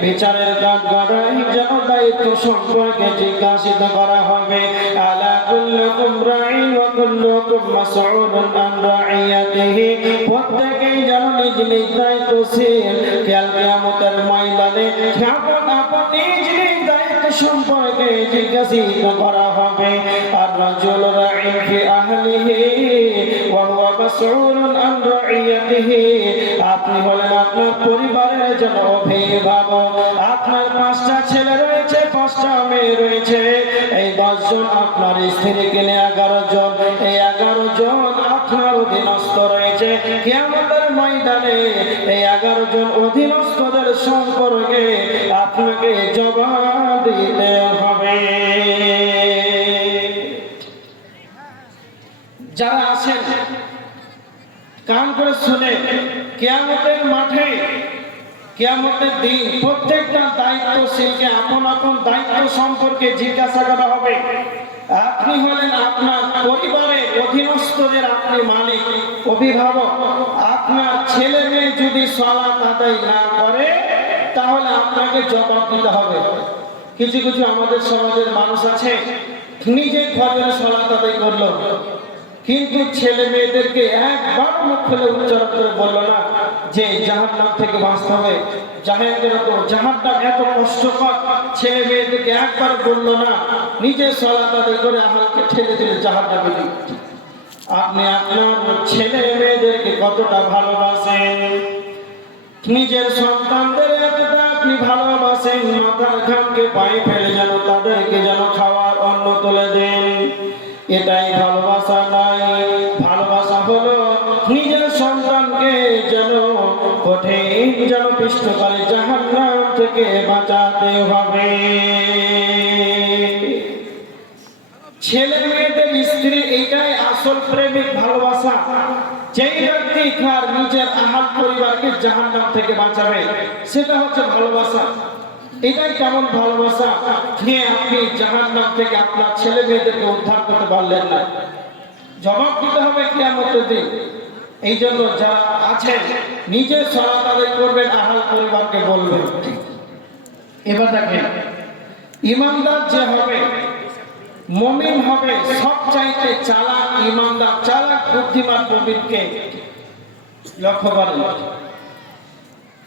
বিচারের কাঠগড়ায় যেন দায়িত্ব সম্পর্কে জিজ্ঞাসিত করা হবে। আলা কুল্লুকুম রাঈন ওয়া কুল্লুকুম মাসউলুন আন রাঈয়াতিহি। প্রত্যেকেই যেন নিজ নিজ দায়িত্বশীল, কাল কিয়ামতের ময়দানে আপন আপন নিজ নিজ দায়িত্ব সম্পর্কে জিজ্ঞাসিত করা হবে। আর রাজুল রাঈন ফি আহলিহি ওয়া হুয়া মাসউলুন আন রাঈয়াতিহি। আপনি হলেন আপনার পরিবারের জন্য অভিভাবক। আপনার 5টা ছেলে রয়েছে, 5টা মেয়ে রয়েছে, এই 10 জন আপনার স্ত্রীকে নিয়ে 11 জন, এই 11 জন আপনার অধীনস্থ রয়েছে। কিয়ামতের ময়দানে এই 11 জন অধীনস্থদের সম্পর্কে আপনাকে জবাব দিতে হবে। যারা আছেন কান করে শুনে, কিয়ামতের মাঠে, কিয়ামতের দিন প্রত্যেকটা দায়িত্বশীলকে আপন আপন দায়িত্ব সম্পর্কে জিজ্ঞাসা করা হবে। আপনি হলেন আপনার পরিবারের অধীনস্থদের আপনি মালিক, অভিভাবক। আপনার ছেলে মেয়ে যদি সালাত আদায় না করে, তাহলে আপনাকে জবাব দিতে হবে। কিছু কিছু আমাদের সমাজের মানুষ আছে, নিজে ফজরের সালাত আদায় করলো, কিন্তু ছেলে মেয়েদেরকে একবার মুখ খুলে উচ্চারণ করে বললো না যে জাহান্নাম থেকে বাঁচতে হবে, জাহান্নাম এত কষ্টকর, ছেলে মেয়েদেরকে একবার বললো না, নিজে সালাত আদায় করে আহালকে ঠেলে দিলে জাহান্নামে। আপনি আপনার ছেলে মেয়েদেরকে কতটা ভালোবাসেন, নিজের সন্তানদের এতটা আপনি ভালোবাসেন, মাথার ঘামকে পায়ে ফেলে যেন তাদেরকে যেন খাওয়ার অন্ন তুলে দেন। এটাই ভালোবাসা নয়। ভালোবাসা হলো নিজের সন্তানকে যেন কঠিন যেন পৃষ্ঠকালে জাহান্নাম থেকে বাঁচাতে হবে। ছেলে মেয়েদের স্ত্রী, এইটাই আসল প্রেমিক ভালোবাসা। যেই ব্যক্তি তার নিজের আহাল পরিবারকে জাহান্নাম থেকে বাঁচাবে, সেটা হচ্ছে ভালোবাসা। এটাই কেমন ভালোবাসা যে আপনি জাহান্নাম থেকে আপনার ছেলে মেয়েদেরকে উদ্ধার করতে পারলেন না? জবাব দিতে হবে কিয়ামতের দিন। এই জন্য যারা আছেন নিজে সালাত আদায় করবেন, আহাল পরিবারকে বলবেন। এবার দেখেন, ইমানদার যে হবে, মুমিন হবে, সবচাইতে চালাক ইমানদার, চালাক বুদ্ধিমান মুমিনকে লক্ষ্য করেন।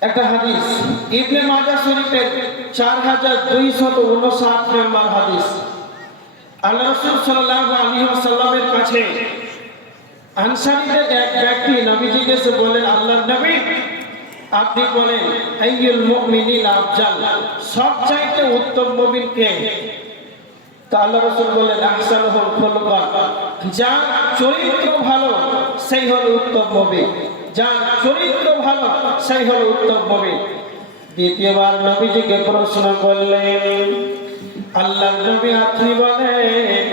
একটা হাদিস ইবনে মাজাহ শরীফের 4259 নম্বর হাদিস। আল্লাহ রাসূল সাল্লাল্লাহু আলাইহি ওয়াসাল্লামের কাছে আনসারীদের এক ব্যক্তি নবীজিকে এসে বলেন, আল্লাহর নবী, আপনি বলেন আইয়ুল মুমিনিনা আফজাল, সবচাইতে উত্তম মুমিন কে? তা আল্লাহ রাসূল বলেন, আহসানুহুম খুলুকান, যার চরিত্র ভালো সেই হলো উত্তম মুমিন। যার চরিত্র ভালো সেই হলো উত্তম মুমিন। দ্বিতীয়বার নবীজিকে প্রশ্ন করলেন, আল্লাহর নবী আপনি বলেন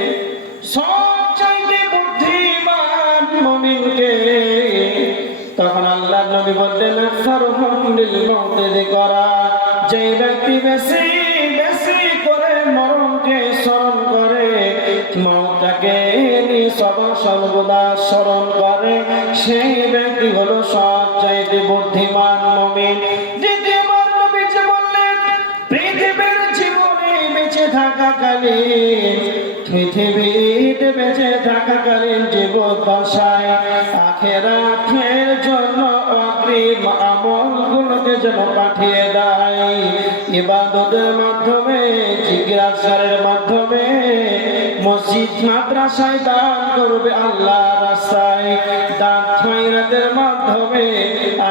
সবচাইতে বুদ্ধিমান মুমিন কে? তখন আল্লাহর নবী বললেন, আকসারুহুম লিল মাউতি যিকরা, যে ব্যক্তি বেশি বেশি করে মরণকে স্মরণ করে, মওতটাকে সর্বদা স্মরণ করে, সেই ব্যক্তি হলো সবচাইতে বুদ্ধিমান মুমিন। দ্বিতীয়বার নবীজি বললেন, পৃথিবীর জীবনে বেঁচে থাকাকালীন পৃথিবীতে বেঁচে থাকাকালীন জীবদ্দশায় আখিরাতের জন্য অগ্রিম আমলগুলোকে যেন পাঠিয়ে দেয়। ইবাদতের মাধ্যমে, জিজ্ঞাসার মাধ্যমে, মসজিদ মাদ্রাসায় দান করবে আল্লাহর রাস্তায়, দান খয়রাতের মাধ্যমে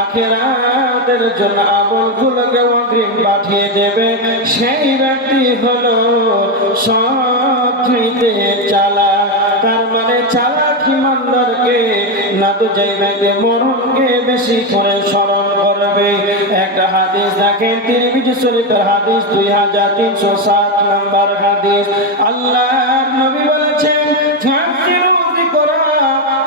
আখিরাতের জন্য আমলগুলোকে অগ্রিম পাঠিয়ে দেবে। সেই ব্যক্তি হলো সবচেয়ে চালাক। তার মানে চালাক ইমানদারকে না তো যেই ব্যক্তি মরণকে বেশি করে স্মরণ করবে। একটা হাদিস দেখেন, তিরমিজি শরীফের হাদিস 2307 নম্বর হাদিস। আল্লাহর নবী বলেছেন,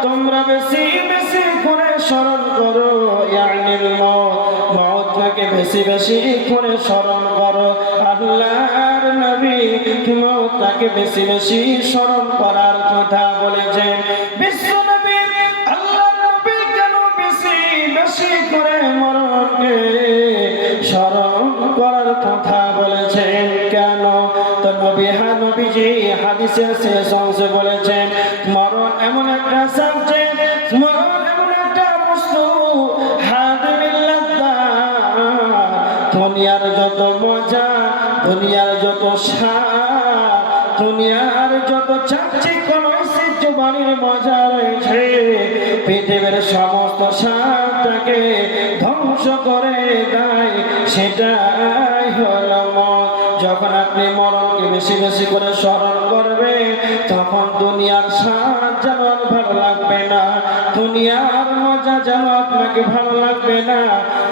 তোমরা বেশি বেশি করে স্মরণ করো, ইয়ানিল মওতকে বেশি বেশি করে স্মরণ করো। আল্লাহর নবী মওতকে বেশি বেশি স্মরণ করার কথা বলেছেন। বিশ্ব নবী আল্লাহর নবী কেন বেশি বেশি করে মরণকে স্মরণ করার কথা বলেছেন? কেন? তো নবীজি হাদিসের শেষ অংশে বলেছেন, মরণ এমন একটা সাবজেক্ট, মরণ এমন একটা বস্তু, দুনিয়ার যত মজা, দুনিয়ার যত স্বাদ, দুনিয়ার যত চাকচিক্য ঐশ্বর্য বাড়ির মজা রয়েছে, পৃথিবীর সমস্ত স্বাদটাকে ধ্বংস করে দেয়। সেটাই হলো মত। যখন আপনি মরণকে বেশি বেশি করে স্মরণ করবে, তখন দুনিয়ার স্বাদ যেন ভালো লাগবে না, দুনিয়ার মজা যেন আপনাকে ভালো লাগবে না।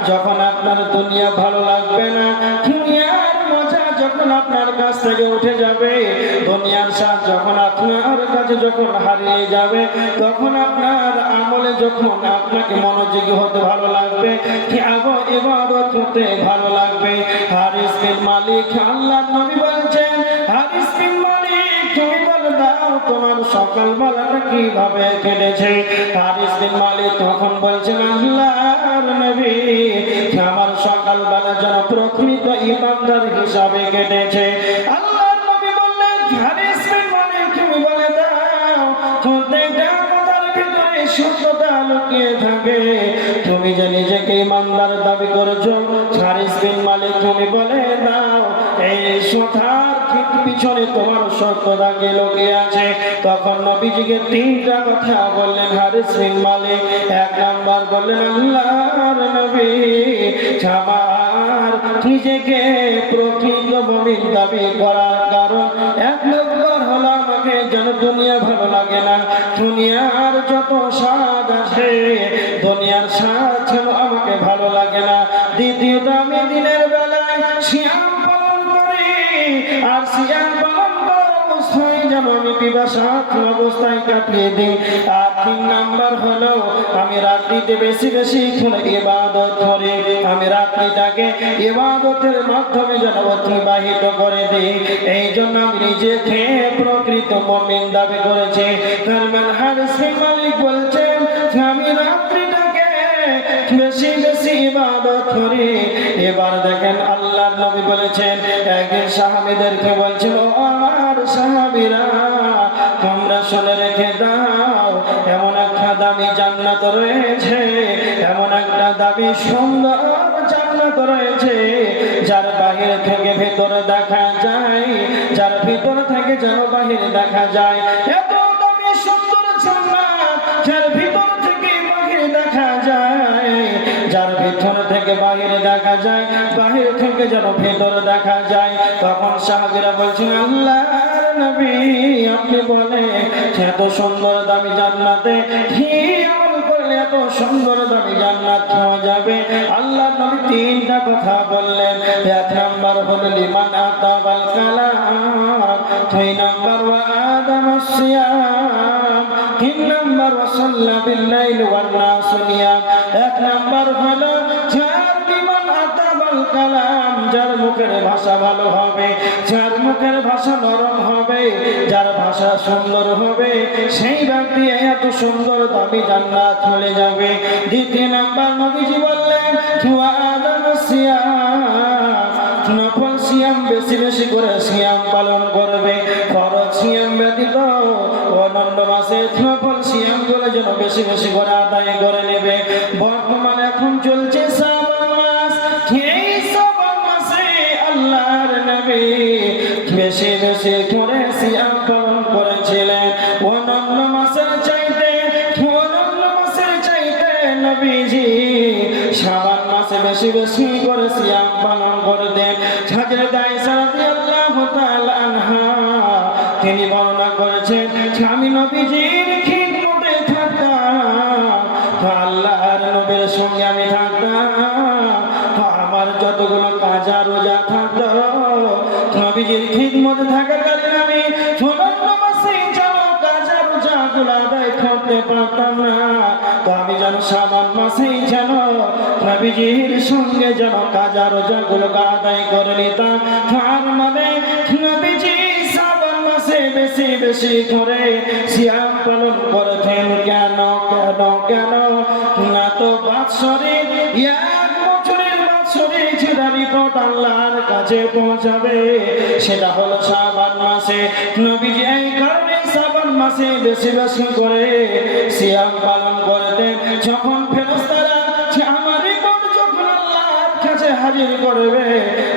যখন আপনার দুনিয়া ভালো লাগবে না, দুনিয়ার মজা যখন আপনার কাছ থেকে উঠে যাবে, দুনিয়ার স্বাদ যখন আপনার কাছে যখন হারিয়ে যাবে, তখন আপনার আমলে যখন আপনাকে মনোযোগী হতে ভালো লাগবে, কি ইবাদত করতে ভালো লাগবে। হারিস বিন মালিক, আল্লাহর নবী বলছেন, হারিস বিন মালিক তুমি বলে দাও তোমার সকালবেলাটা কিভাবে কেটেছে? হারিস বিন মালিক তখন বলছেন, আল্লাহর নবী আমার সকালবেলা যেন প্রকৃত ইমানদার হিসাবে কেটেছে। আল্লাহর নবী বললেন, হারিস বিন মালিক তুমি বলে দাও প্রত্যেকটা কথার ভিতরে সত্যতা লুকিয়ে থাকে, তুমি যে নিজেকে ইমানদার দাবি করেছো, হারিস বিন মালিক তুমি বলে দাও এই কথার ঠিক পিছনে তোমার সত্যতা কি লুকিয়ে আছে? তখন নবীজিকে তিনটা কথা বললেন হারিস বিন মালিক। এক নাম্বার বললেন, আল্লাহর নবী আমার নিজেকে প্রকৃত মুমিন দাবি করার কারণ এক নম্বর হলো আমাকে যেন দুনিয়া ভালো লাগে না, দুনিয়ার যত স্বাদ আছে দুনিয়ার স্বাদ যেন আমাকে ভালো লাগে না। দ্বিতীয়ত আমি দিনের বেলায় সিয়াম পালন করি, আর সিয়াম পালন করার অবস্থায় যেন আমি পিপাসার্থ অবস্থায় কাটিয়ে দিই। আর তিন নাম্বার হলো আমি রাত্রিতে বেশি বেশি ইবাদত করি, আমি রাত্রিটাকে ইবাদতের মাধ্যমে যেন অতিবাহিত করে দিই। এই জন্য আমি নিজেকে প্রকৃত মুমিন দাবি করেছি। সালমান হারিস বিন মালিক বলছেন, আমি রাত্রিটাকে বেশি বেশি ইবাদত করি। এবার দেখেন আল্লাহর নবী বলেছেন, একদিন সাহাবীদেরকে বলছেন, ও আমার সাহাবীরা তোমরা শুনে রেখে দাও, এমন একটা দামি জান্নাত রয়েছে, এমন একটা দামি সুন্দর জান্নাত রয়েছে, যার বাহির থেকে ভেতরে দেখা যায়, যার ভিতর থেকে যেন বাহির দেখা যায়। এত দামি সুন্দর জান্নাত, যার ভিতর থেকে বাহির দেখা যায়, যার ভিতর থেকে বাহিরে দেখা যায়, বাহির থেকে যেন ভেতরে দেখা যায়। তখন সাহাবীরা বলছেন, আল্লাহর নবী আপনি বলে এত সুন্দর দামি জান্নাতে কি আমল করলে এত সুন্দর দামি জান্নাত পাওয়া যাবে? আল্লাহর নবী তিনটা কথা বললেন। এক নাম্বার হলো লিমান আতাবাল কালাম, দুই নাম্বার ওয়া আদামাস সিয়াম, তিন নাম্বার ওয়া সাল্লা বিল লাইল ওয়ান নাস নিয়াম। এক নাম্বার হলো যার লিমান আতাবাল কালাম, যার মুখের ভাষা ভালো হবে, যার মুখের ভাষা নরম হবে, যার ভাষা সুন্দর হবে, সেই ব্যক্তি এত সুন্দর দামি জান্নাত চলে যাবে। দ্বিতীয় নাম্বার নবীজি বললেন, ওয়া আদামাস সিয়াম, নফল সিয়াম বেশি বেশি করে সিয়াম পালন করবে, ফরজ সিয়াম ব্যতীত অন্যান্য মাসে নফল সিয়াম করে যেন বেশি বেশি করে আদায় করে নেবে। বর্তমানে এখন চলছে শ্রাবণ মাস, এই শ্রাবণ মাসে আল্লাহর নবী বেশি বেশি করে সিয়াম পালন করেছিলেন। অন্যান্য মাসের চাইতে নবীজি শাবান মাসে বেশি বেশি করে সিয়াম পালন করতেন। হযরত আয়েশা রাদিয়াল্লাহু তাআলা আনহা তিনি বর্ণনা করেছেন, আমি নবীজির খিদমতে থাকতাম, আল্লাহর নবীর সঙ্গে আমি থাকতাম, আমার যতগুলো কাজা রোজা থাকতো নবীজির খিদমতে থাকাকালীন আমি অন্যান্য মাসে যেন কাজা রোজাগুলো আদায় করতে পারতাম না, তো আমি যেন শাবান মাসেই যেন নবীজির সঙ্গে যেন কাজা রোজাগুলো আদায় করে নিতাম। তার মানে নবীজি শাবান মাসে বেশি বেশি করে সিয়াম পালন করতেন। কেন কেন কেন না তো বাৎসরিক এক বছরের বাৎসরিক যেটা রিপোর্ট আল্লাহর কাছে পৌঁছাবে সেটা হলো শাবান মাসে। নবীজি এই কারণে শাবান মাসে বেশি বেশি করে সিয়াম পালন করতেন। যখন ফেরেশতারা আমার রিপোর্ট যখন আল্লাহর কাছে হাজির করবে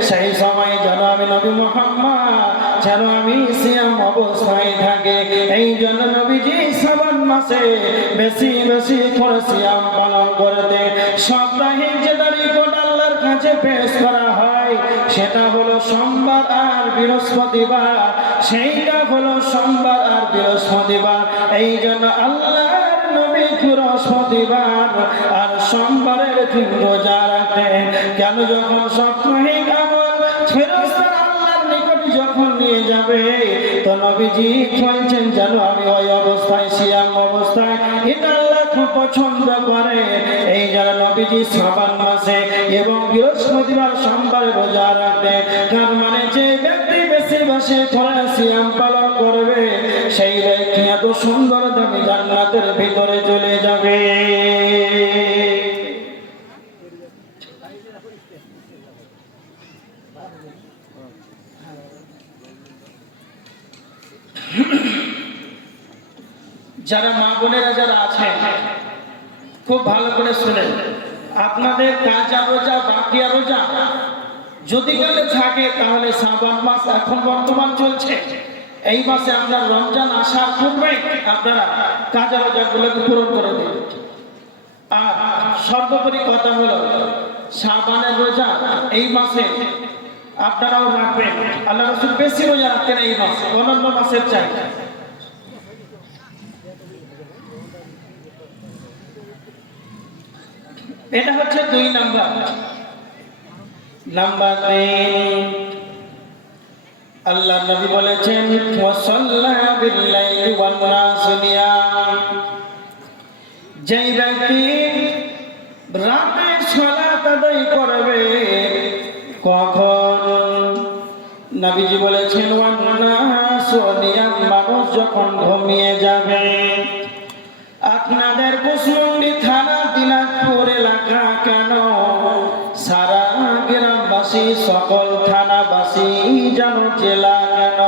সেই সময় যেন আমি নবী মুহাম্মদ যেন আমি সিয়াম অবস্থায় থাকে। এই জন্য নবীজি শাবান মাসে বেশি বেশি করে সিয়াম পালন করতেন। সাপ্তাহিক যেটা রিপোর্ট আল্লাহর কাছে পেশ করা হয় সেটা হলো সোমবার আর বৃহস্পতিবার, সেইটা হলো সোমবার আর বৃহস্পতিবার। এই জন্য আল্লাহর নবী বৃহস্পতিবার আর সোমবারের দিন রোজা রাখতেন। কেন? যখন সাপ্তাহিক আমল ফেরেশতারা আল্লাহর নিকট যখন নিয়ে যাবে তো নবীজি বলছেন যেন আমি ওই অবস্থায় সিয়াম অবস্থায়, এটা আল্লাহ খুব পছন্দ করে। এই যারা নবীজি শাবান মাসে এবং বৃহস্পতিবার সোমবারে রোজা রাখতেন। তার মানে যে ব্যক্তি বেশি বেশি করে সিয়াম পালন করবে সেই ব্যক্তি এত সুন্দর দামি জান্নাতের ভিতরে চলে যাবে। যারা মা বোনেরা যারা আছেন খুব ভালো করে শুনেন, আপনাদের কাজা রোজা বাকিয়া রোজা যদি কালে থাকে তাহলে শাবান মাস এখন বর্তমান চলছে, এই মাসে আপনার রমজান আসার পূর্বে আপনারা কাজা রোজাগুলোকে পূরণ করে দেবেন। আর সর্বোপরি কথা হলো শাবানের রোজা এই মাসে আপনারাও রাখবেন। আল্লাহ রাসূল বেশি রোজা রাখতেন এই মাসে অন্যান্য মাসের চাইতে। এটা হচ্ছে 2 নাম্বার। নাম্বার 3, আল্লাহ নবী বলেছেন ওয়াসাল্লা বিল্লাইলি ওয়ান নাসু নিয়াম, যেই ব্যক্তি রাতে সালাত আদায় করবে কখন? নবীজি বলেছেন ওয়ান নাসু নিয়াম, মানুষ যখন ঘুমিয়ে যাবে। আপনাদের কুশমন্ডি থানা দিনাজপুর এলাকা কেন সারা গ্রামবাসী সকল থানাবাসী যেন জেলা কেন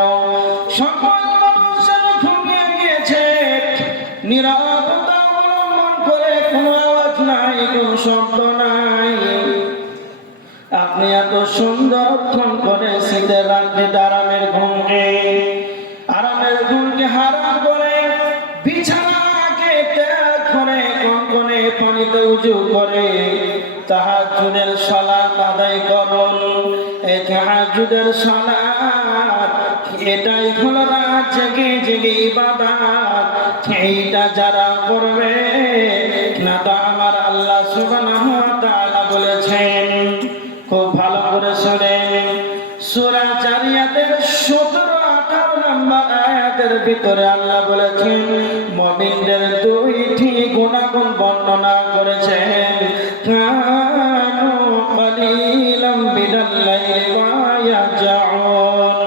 সকল মানুষ যেন ঘুমিয়ে গিয়েছে, নীরবতা অবলম্বন করে, কোনো আওয়াজ নাই, কোনো শব্দ নাই। আপনি এত সুন্দর ফোন করে শীতের রাত্রিতে আরামের ঘুমকে হারাম করে বিছানাকে ত্যাগ করে কনকনে পানিতে উজু করে তাহাজ্জুদের সালাত আদায় করুন। এই তাহাজ্জুদের সালাত এটাই হলো রাত জেগে জেগে ইবাদত। এইটা যারা করবে না তা আমার আল্লাহ সুবহানাহু ওয়া তাআলা বলেছেন, খুব ভালো করে শুনেন, সূরা জারিয়াতের 17-18 নম্বর আয়াতের ভিতরে আল্লাহ বলেছেন মুমিনদের 2টি গুণাগুণ বর্ণনা করেছেন। কানু কালিলাম মিনাল লাইলি মা ইয়াহজাউন,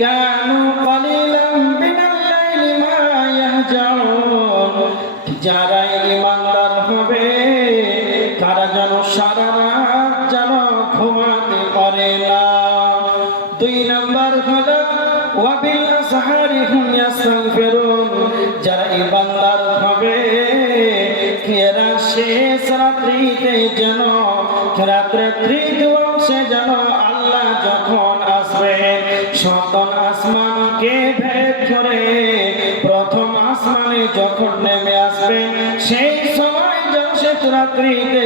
কানু কালিলাম মিনাল লাইলি মা ইয়াহজাউন, যারা ঈমানদার হবে তারা যেন সারা রাত যেন ঘুমাতে পারে না। 2 নাম্বার হলো ওয়াবিল আসহারি হুম ইয়াস্তাগফিরুন। যারা ঈমানদার হবে এরা শেষ রাত্রিতে যেন রাত্রের তৃতীয় অংশে যেন আল্লাহ যখন আসবেন সপ্তম আসমানকে ভেদ করে প্রথম আসমানে যখন নেমে আসবেন সেই সময় যেন শেষ রাত্রিতে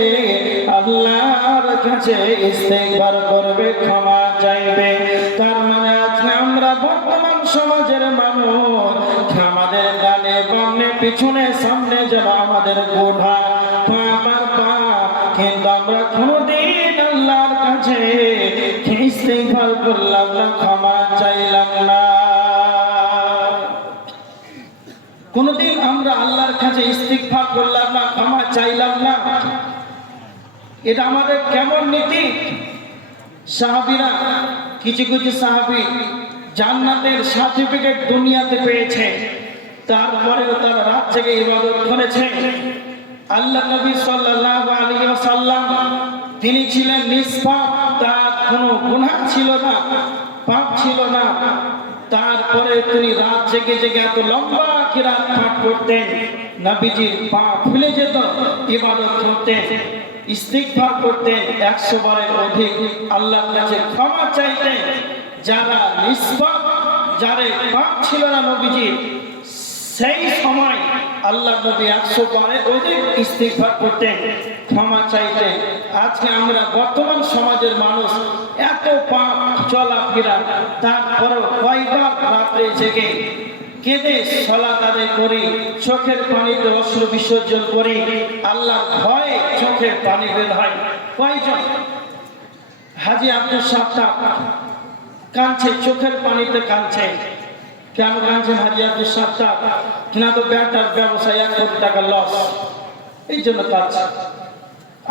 আল্লাহর কাছে ইস্তেগফার করবে, ক্ষমা চাইবে। তার মানে আজকে আমরা বর্তমান সমাজের মানুষ আমাদের ডানে বামে পিছনে সামনে যেন আমাদের গোড়া পা, কিন্তু আমরা কোনদিন আল্লাহর কাছে ইস্তেগফার করলাম না, ক্ষমা চাইলাম না। কোনদিন আমরা আল্লাহর কাছে ইস্তেগফার করলাম না, ক্ষমা চাইলাম না। এটা আমাদের কেমন নীতি? সাহাবীরা, কিছু কিছু সাহাবী জান্নাতের সার্টিফিকেট দুনিয়াতে পেয়েছে, তারপরেও তারা রাত জেগে ইবাদত করেছে। আল্লাহ নবী সাল্লাল্লাহু আলাইহি ওয়াসাল্লাম তিনি ছিলেন নিষ্পাপ, তার কোনো গুনাহ ছিল না, পাপ ছিল না। তারপরে তিনি রাত জেগে জেগে এত লম্বা কিরাত পাঠ করতেন, নবীজির পা ফুলে যেত, ইবাদত করতেন, ইস্তিগফার করতেন 100 বারের অধিক, আল্লাহর কাছে ক্ষমা চাইতেন। যারা নিষ্পাপ, যারা পাপ ছিল না নবীজির, সেই সময় আল্লাহ নবী 100 বারের অধিক ইস্তিগফার করতেন, ক্ষমা চাইতেন। আজকে আমরা বর্তমান সমাজের মানুষ এত পাপ চলাফেরা, তারপরেও কয়বার রাত্রে জেগে কেঁদে সালাত আদায় করি, চোখের পানিতে অশ্রু বিসর্জন করি, আল্লাহর ভয়ে চোখের পানি বের হয়। কয়জন? হাজী আব্দুল সাত্তার কাঁদছে, চোখের পানিতে কাঁদছে। কেন কাঁদছেন হাজী আব্দুল সাত্তার? না তো ব্যাটার ব্যবসায় 1 কোটি টাকা লস, এই জন্য কাঁদছে।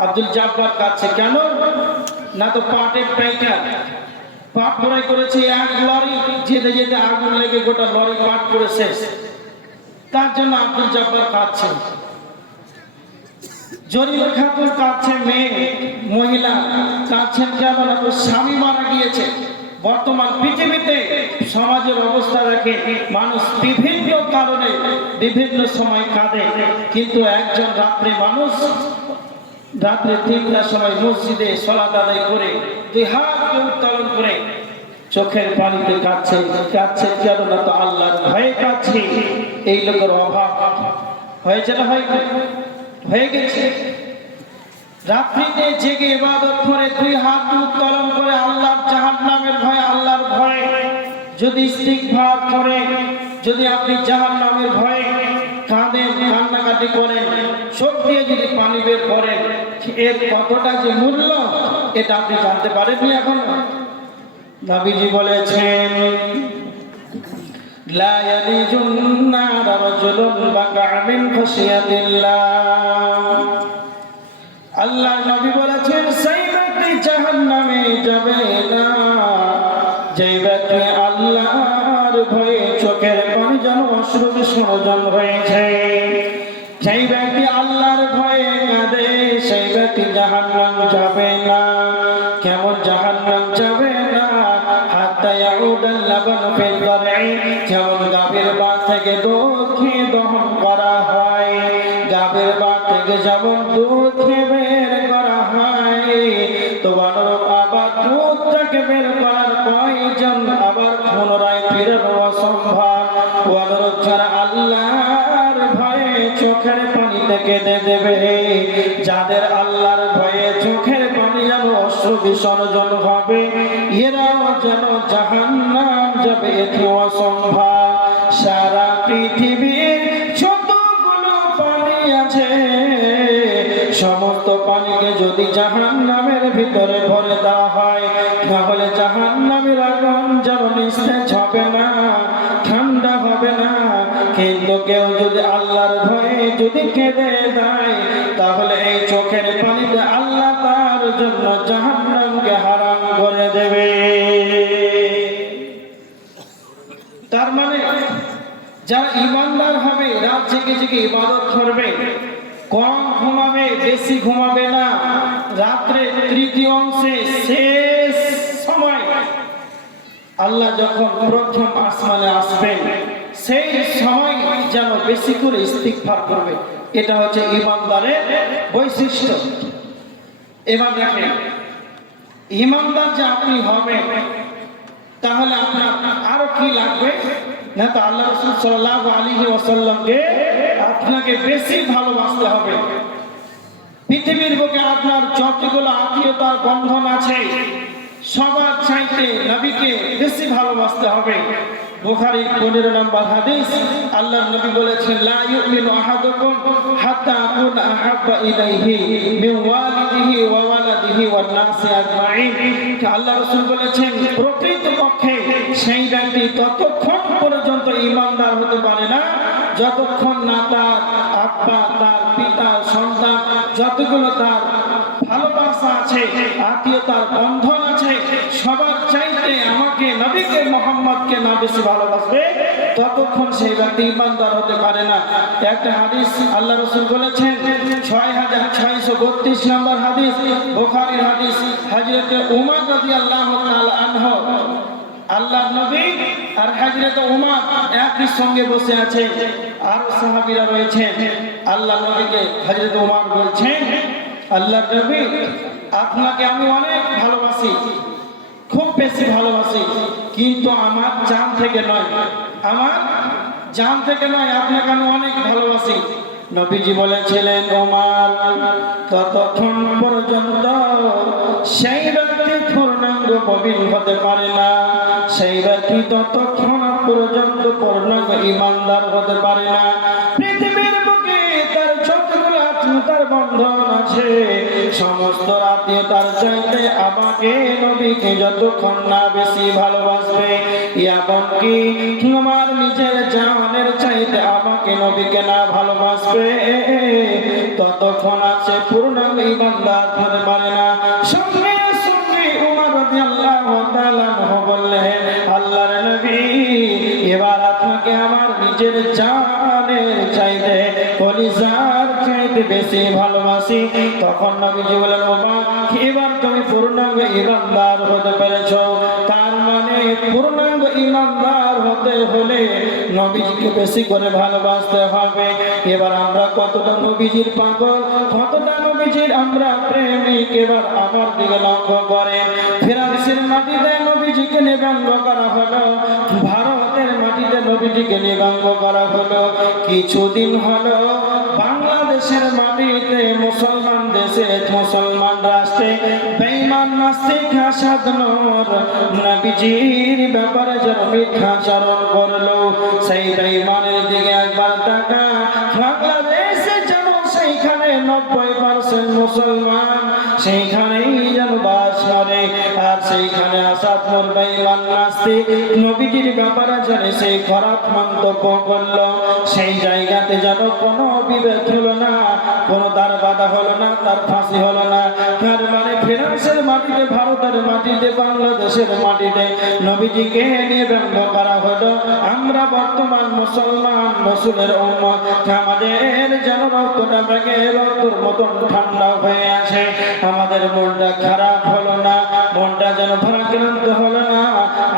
আব্দুল জাব্বার কাঁদছে কেন? না তো পাটের পাইকার, পাট ক্রয় করেছে 1 লরি, যেতে যেতে আগুন লেগে গোটা লরি পাট করে শেষ, তার জন্য আব্দুল জাব্বার কাঁদছে। জরিনা খাতুন কাঁদছে, মেয়ে মহিলা কাঁদছেন কেন? না তো স্বামী মারা গিয়েছে। বর্তমান পৃথিবীতে সমাজের অবস্থা দেখে মানুষ বিভিন্ন কারণে বিভিন্ন সময় কাঁদে, কিন্তু একজন রাত্রে মানুষ রাত্রে 3টার সময় মসজিদে সালাত আদায় করে 2 হাত উত্তোলন করে চোখের পানিতে কাঁদছে। কাঁদছে কেন? না তো আল্লাহর ভয়ে কাঁদছে। এই লোকের অভাব হয়েছে না? হয়ে গেছে। রাত্রিতে জেগে ইবাদত করে 2 হাত উত্তোলন করে আল্লাহর জাহান্নামের ভয়, আল্লাহর ভয় যদি ইস্তিগফার করে, যদি আপনি জাহান্নামের ভয়ে কাঁদেন, কান্নাকাটি করেন, চোখ দিয়ে যদি পানি বের করেন, এর কতটা যে মূল্য এটা আপনি জানতে পারেননি এখন। নবীজি বলেছেন, লা ইয়ালিজুন নার রাজুলুন বাকা মিন খাশিয়াতিল্লাহ। আল্লাহ নবী বলেছেন, সেই ব্যক্তি জাহান্নামে যাবে না যে ব্যক্তি আল্লাহর ভয়ে চোখের পানি যেন অশ্রু বিসর্জন হয়েছে। সেই ব্যক্তি আল্লাহর ভয়ে কাঁদে, সেই ব্যক্তি জাহান্নাম যাবে না। কেমন জাহান্নাম যাবে না? হাত্তা ইয়াউদাল লাবান ফিল দারই, যেমন গাভীর বাট থেকে দুধ খেয়ে দহন করা হয়, গাভীর বাট থেকে যেমন দুধ খেয়ে বের করা হয়, তো অনুরূপ আবার দুধটাকে বের করার প্রয়োজন, আবার পুনরায় ফিরানো অসম্ভব। অনুরূপ যারা আল্লাহর ভয়ে চোখের পানিতে কেঁদে দেবে, যাদের আল্লাহর ভয়ে চোখের পানি যেন অশ্রু বিসর্জন হবে, এরাও যেন জাহান্নাম যাবে, এটি অসম্ভব। সারা পৃথিবীর যতগুলো পানি আছে সমস্ত পানিকে যদি জাহান্নামের ভিতরে ভরে দেওয়া হয়, তাহলে জাহান্নামের আগুন যেন নিস্তেজ হবে না, ঠান্ডা হবে না। কিন্তু কেউ যদি আল্লাহর ভয়ে যদি কেঁদে দেয়, তাহলে এই চোখের পানিতে আল্লাহ তার জন্য জাহান্নামকে হারাম করে দেবে। তার মানে যারা ঈমানদার হবে রাত জেগে জেগে ইবাদত করবে, কম ঘুমাবে, বেশি ঘুমাবে না, রাত্রে তৃতীয় অংশে শেষ সময় আল্লাহ যখন প্রথম আসমানে আসবেন, সেই সময় যেন বেশি করে ইস্তিগফার করবে। এটা হচ্ছে ঈমানদারের বৈশিষ্ট্য। এবার দেখেন, ঈমানদার যে আপনি হবেন তাহলে আপনার আরো কি লাগবে না? তো আল্লাহ রাসূল সাল্লাল্লাহু আলাইহি ওয়াসাল্লামকে আপনাকে বেশি ভালোবাসতে হবে। পৃথিবীর বুকে আপনার যতগুলো আত্মীয়তার বন্ধন আছে সবার চাইতে নবীকে বেশি ভালোবাসতে হবে। বুখারীর 15 নম্বর হাদিস, আল্লাহর নবী বলেছেন, লা ইউমিনু আহাদুকুম হাত্তা আকুনা আহাব্বা ইলাইহি মিন ওয়ালিদিহি ওয়া ওয়ালাদিহি ওয়ান নাসি আজমাইন। আল্লাহ রাসূল বলেছেন, প্রকৃতপক্ষে সেই ব্যক্তি ততক্ষণ পর্যন্ত ঈমানদার হতে পারে না যতক্ষণ না তার আব্বা, তার পিতা, সন্তান যতগুলো তার ভালোবাসা আছে, আত্মীয়তার বন্ধন আছে, সবার চাইতে আমাকে নবীকে মুহাম্মদকে না বেশি ভালোবাসবে ততক্ষণ সেই ব্যক্তি ঈমানদার হতে পারে না। একটা হাদিস আল্লাহ রাসূল বলেছেন, 6632 নম্বর হাদিস, বুখারীর হাদিস, হযরত উমর রাদিয়াল্লাহু তাআলা আনহু, আল্লাহর নবী আর হযরত উমর একই সঙ্গে বসে আছে, আর সাহাবীরা রয়েছেন। আল্লাহ নবীকে হযরত উমর বলছেন, আল্লাহর নবী, আপনাকে আমি অনেক ভালোবাসি, খুব বেশি ভালোবাসি, কিন্তু আমার জান থেকে নয়, আমার জান থেকে নয়, আপনাকে আমি অনেক ভালোবাসি। নবীজি বলেছিলেন, ওমর, ততক্ষণ পর্যন্ত সেই ব্যক্তি পূর্ণাঙ্গ মুমিন হতে পারে না, সেই ব্যক্তি ততক্ষণ পর্যন্ত পূর্ণাঙ্গ ঈমানদার হতে পারে না। পৃথিবীর বুকে তার যতগুলো আত্মীয়তার বন্ধন আছে সমস্ত আত্মীয়তার চাইতে আমাকে নবীকে যতক্ষণ না বেশি ভালোবাসবে, এমনকি তোমার নিজের জানের চাইতে আমাকে নবীকে না ভালোবাসবে, ততক্ষণ আছে পূর্ণাঙ্গ ঈমানদার হতে পারে না। সঙ্গে সঙ্গে উমর রাদিয়াল্লাহু তাআলা বললেন, আল্লাহর নবী, এবার আপনাকে আমার নিজের জানের চাইতে, কলিজার চাইতে বেশি ভালোবাসি। তখন নবীজি বলেন, ওমর, এবার তুমি পূর্ণাঙ্গ ঈমানদার হতে পেরেছো। তার মানে পূর্ণাঙ্গ ঈমানদার হতে হলে নবীজিকে বেশি করে ভালোবাসতে হবে। এবার আমরা কতটা নবীজির পাগল, কতটা নবীজির আমরা প্রেমিক, এবার আমার দিকে লক্ষ্য করেন। ফ্রান্সের মাটিতে নবীজিকে নিবন্ধ করা হলো, ভারতের মাটিতে নবীজিকে নিবন্ধ করা হলো, কিছুদিন হলো বাংলাদেশের মাটিতে মুসলমান দেশে, মুসলমান রাষ্ট্রে বেঈমান নাস্তিক হাসাদ নূর নবীজির ব্যাপারে যারা মিথ্যাচারণ করলো, সেই বেঈমানের দিকে একবার তাকা। বাংলাদেশে যেন সেইখানে 90% মুসলমান সেইখানেই যেন বাস করে, আর সেইখানে আসাদ নূর বেঈমান নাস্তিক নবীজির ব্যাপারে জানে সেই খারাপ মন্তব্য করলো, সেই জায়গাতে যেন কোনো বিবেক হলো না, কোনো তার বাধা হলো না, তার ফাঁসি হলো না। তার মানে ফ্রান্সের মাটিতে, ভারতের মাটিতে, বাংলাদেশের মাটিতে নবীজিকে নিবন্ধ করা হলো। আমরা বর্তমান মুসলমান, রাসূলের উম্মত, আমাদের যেন রক্তটা বেগে রক্তর মতন ঠান্ডা হয়ে আছে, আমাদের মনটা খারাপ হলো না, মনটা যেন ভারাক্রান্ত হলো না।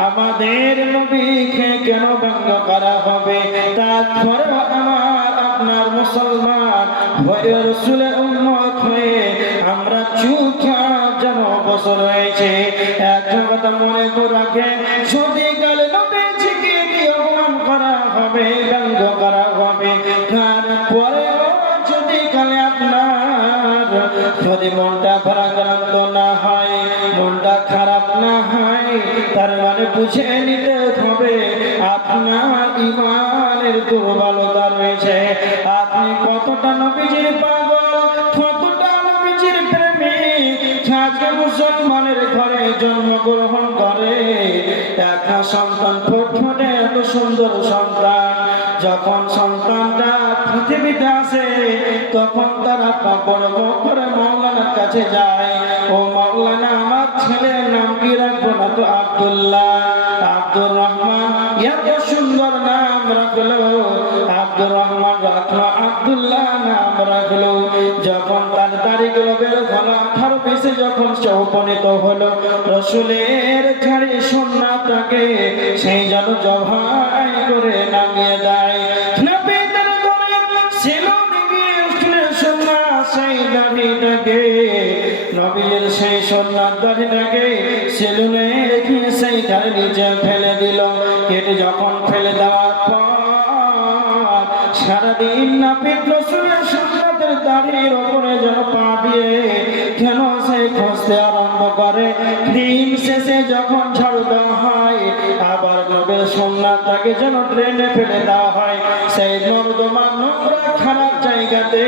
আমাদের নবীকে কেন ব্যঙ্গ করা হবে? তারপরে আমার আপনার মুসলমান হয়ে রাসূলের উম্মত হয়ে আমরা চুপচাপ যেন বসে রয়েছে। একটা কথা মনে করে রাখেন, যদি কালে নবীজিকে অপমান করা হবে, ব্যঙ্গ করা হবে, তারপরে যদি কালে আপনার যদি মনটা ভারাক্রান্ত না হয়, মনটা খারাপ না হয়, তার মানে বুঝে নিতে হবে আপনার ঈমানের দুর্বলতা রয়েছে। আপনি কতটা নবীজির পাগল, কতটা নবীজির প্রেমিক। আজকে মুসলমানের ঘরে জন্মগ্রহণ করে একটা সন্তান, ফুটফুটে এত সুন্দর সন্তান, যখন সন্তানটা পৃথিবীতে আসে তখন তারা বড় করে মাওলানার কাছে যায়, ও মাওলানা, আমার ছেলের নাম কি রাখবো? না তো আব্দুল্লাহ, আব্দুর রহমান, এত সুন্দর নাম রাখলো। আব্দুর রহমান রাখলো, আব্দুল্লাহ নাম রাখলো। যখন তার তারিখগুলো বের হলো, 18 যখন উপনীত হলো, রসুলের ঝাড়ি সুন্নাতটাকে সেই যেন জবাই করে নামিয়ে দেয়। নবীদের ঘরে ছিল সেই দাড়িটাকে, নবীর সেই সুন্নাত দাড়িটাকে সেলুনে সেই তার নিচে ফেলে দিল। কেটে যখন ফেলে দেওয়ার পর সারাদিন নাপিত রসুলের সুন্নাতের দাড়ির ওপরে যেন পা দিয়ে কেন সে খুঁজতে আরম্ভ করে। দিন শেষে যখন ঝাড়ু দেওয়া হয়, আবার নবীর সুন্নাতটাকে যেন ড্রেনে ফেলে দেওয়া হয়। সেই নর্দমা নোংরা খারাপ জায়গাতে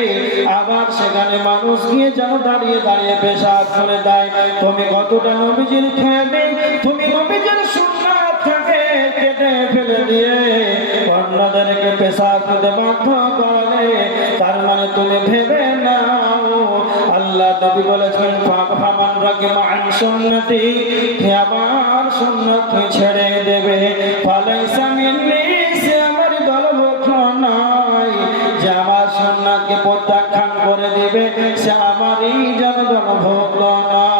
আবার সেখানে মানুষ গিয়ে যেন দাঁড়িয়ে দাঁড়িয়ে পেশাব করে দেয়। তুমি কতটা নবীজির খেয়ে, তুমি নবীজির সুন্নাতটাকে কেটে ফেলে দিয়ে অন্যদেরকে পেশাব করতে বাধ্য করলে, তার মানে তুমি ভেবে নাও আল্লাহ নবী বলেছেন ফামান রাগিবা আন সুন্নতি, আমার সুন্নাত ছেড়ে দেবে, ফালাইসা মিন্নি, সে আমার দলভুক্ত নয়। যে আমার সুন্নাতকে প্রত্যাখ্যান করে দিবে, সে আমারই যেন দলভুক্ত নয়।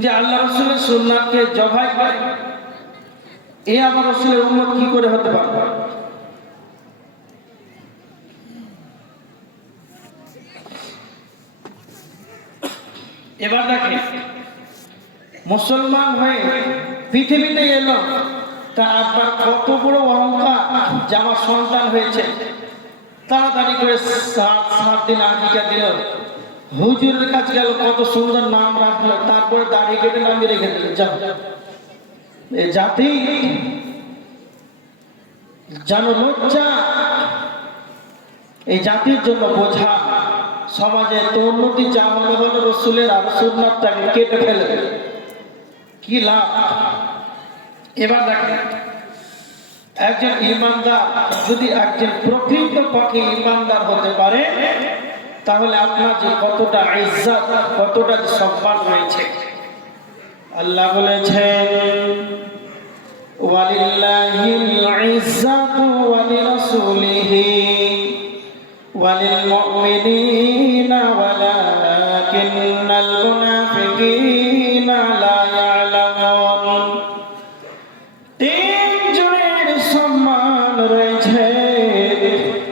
যে আল্লাহ রাসূলের সুন্নাতকে জবাই করে, এ আমার রাসূলের উম্মত কি করে হতে পারে? এবার দেখেন, মুসলমান হয়ে পৃথিবীতে এলো, তার আব্বার কত বড় অহংকার যে আমার সন্তান হয়েছে। তাড়াতাড়ি করে 7 দিন আকিকা দিল, হুজুরের কাছে গেল, কত সুন্দর নাম রাখলো, তারপরে দাড়ি কেটে নামিয়ে রেখে দিল। যাও, এই জাতি জানো লজ্জা, এই জাতির জন্য বোঝা। সমাজে তো উন্নতি যা হলো হলো, রসুলের আর সুন্নাতটাকে কেটে ফেলে কি লাভ? এবার দেখেন, একজন ইমানদার যদি একজন প্রকৃত পক্ষে ইমানদার হতে পারে, তাহলে আপনার যে কতটা ইজ্জত, কতটা সম্মান রয়েছে। আল্লাহ বলেছেন ওয়ালিল্লাহিল ইজ্জাতু ওয়া লিরাসূলিহি ওয়ালিল মুমিনিনা ওয়ালাকিন্নাল মুনাফিকিনা লা ইয়ালামুন। তিনজনের সম্মান রয়েছে,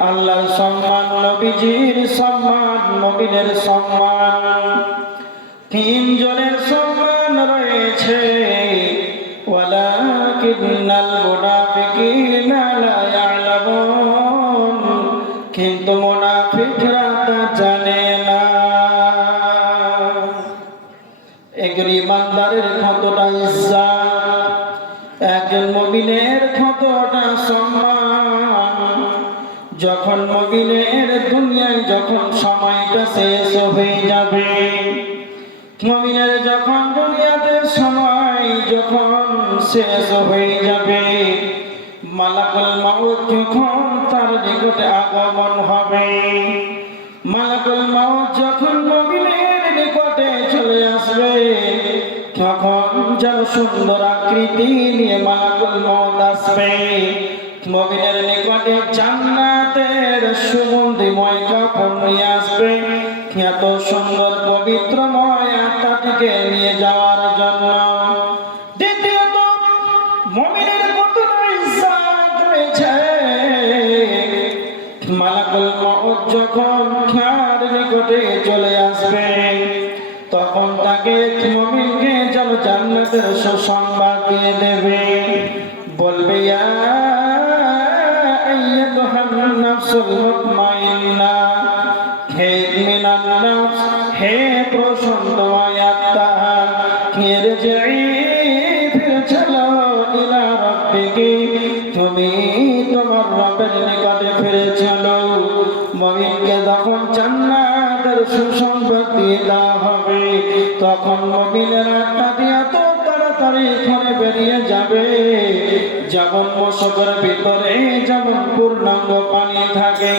আল্লাহর সম্মান, নবীজির সম্মান, মুমিনের সম্মান। তিনজনের সম্মান রয়েছে, ওয়ালাকিন্নাল মুনাফিকিনা লা ইয়ালামুন, কিন্তু মুনাফিকরা তা জানে না। একজন ইমানদারের কতটা ইজ্জত, একজন মুমিনের কতটা সম্মান। যখন মুমিনের দুনিয়ায় যখন সময়টা শেষ হয়ে যাবে, মুমিনের যখন দুনিয়াতে সময় যখন শেষ হয়ে যাবে, মালাকুল মাউত যখন তার নিকটে আগমন হবে, মালাকুল মাউত যখন মুমিনের নিকটে চলে আসবে, তখন যেন সুন্দর আকৃতি নিয়ে মালাকুল মাউত আসবে। মুমিনের নিকটে জান্নাতের সুগন্ধিময় কাপড় নিয়ে আসবে, এত সুন্দর পবিত্রময় আত্মাটিকে নিয়ে যাওয়ার জন্য। দ্বিতীয়ত, মুমিনের কতটা ইজ্জত রয়েছে, মালাকুল মাউত যখন তার নিকটে চলে আসবে, তখন তাকে মুমিনকে যেন জান্নাতের সুসংবাদ দিয়ে দেবে। বলবে ইয়া আইয়ুহান নাফসুল মুতমাইন্না, হে মিনান নাফস, হে প্রশান্ত আত্মা, ইরজিই, ফিরে চলো ইলা রাব্বিকি, তুমি তোমার রবের নিকটে ফিরে চলো। মুমিনকে যখন সুসংবাদ দিয়ে দেওয়া হবে, তখন মুমিনের আত্মাটি এত তাড়াতাড়ি করে বেরিয়ে যাবে। যেমন মশকের ভিতরে যেমন পূর্ণাঙ্গ পানি থাকে,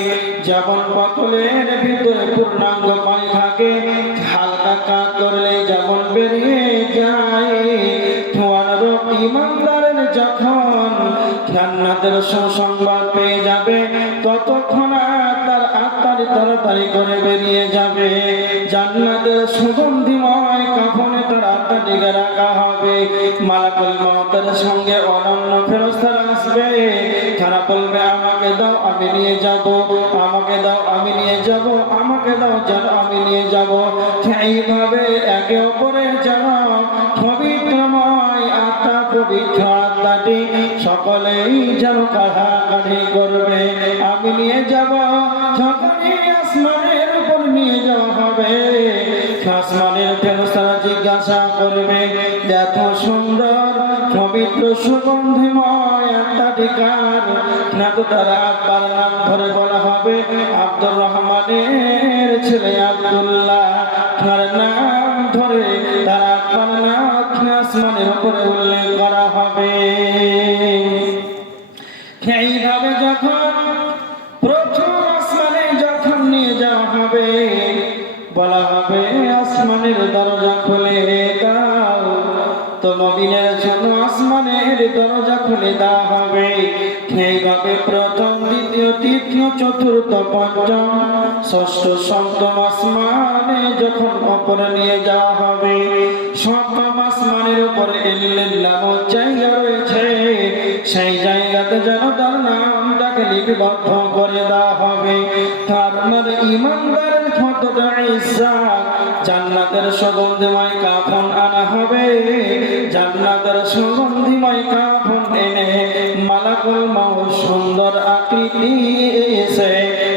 যেমন বোতলের ভিতরে পূর্ণাঙ্গ পানি থাকে, হালকা কাজ করলে যেমন বেরিয়ে যায়। ইমানদারের যখন জান্নাতের সুসংবাদ পেয়ে যাবে, ততক্ষণ তার আত্মার তাড়াতাড়ি করে বেরিয়ে যাবে। জান্নাতের সুগন্ধিময় কাফনে তার আত্মাটিকে রাখা হবে। মালাকুল মউতের সঙ্গে অনন্য ফেরেশতারা আসবে। তারা বলবে, আমাকে দাও, আমি নিয়ে যাব, আমাকে দাও, আমি নিয়ে যাব, আমাকে দাও, যেন আমি নিয়ে যাব। এইভাবে একে অপরের যেন পবিত্রময় আত্মা, পবিত্র আত্মাটি সকলেই যেন কাঢ়াকাঢ়ি করবে, আমি নিয়ে যাব। যখনই আসমানের উপর নিয়ে যাওয়া হবে, আসমানের ফেরেশতারা জিজ্ঞাসা করবে, এত সুন্দর পবিত্র সুগন্ধিময় আত্মাটি কার? না তো তারা আব্বার নাম ধরে বলা হবে, আব্দুর রহমানের ছেলে আব্দুল্লাহ। তার নাম ধরে তার আব্বার নাম আসমানের উপরে উল্লেখ করা হবে। এইভাবে যখন প্রথম আসমানে যখন নিয়ে যাওয়া হবে, বলা হবে, আসমানের দরজা খুলে দাও। তো মুমিনের জন্য আসমানের দরজা খুলে দেওয়া হবে। এইভাবে প্রথম, দ্বিতীয়, তৃতীয়, চতুর্থ, পঞ্চম, ষষ্ঠ, সপ্তম আসমানে যখন উপরে নিয়ে যাওয়া হবে, সপ্তম আসমানের উপরে এলিল নামক জায়গা রয়েছে। সেই জায়গাতে যেন তার নামটাকে লিপিবদ্ধ করে দেওয়া হবে। তার মানে ইমানদারের কতটা ইজ্জত। জান্নাতের সুগন্ধিময় কাফন আনা হবে। জান্নাতের সুগন্ধিময় কাফন এনে মালাকুল মউত সুন্দর আকৃতি এসে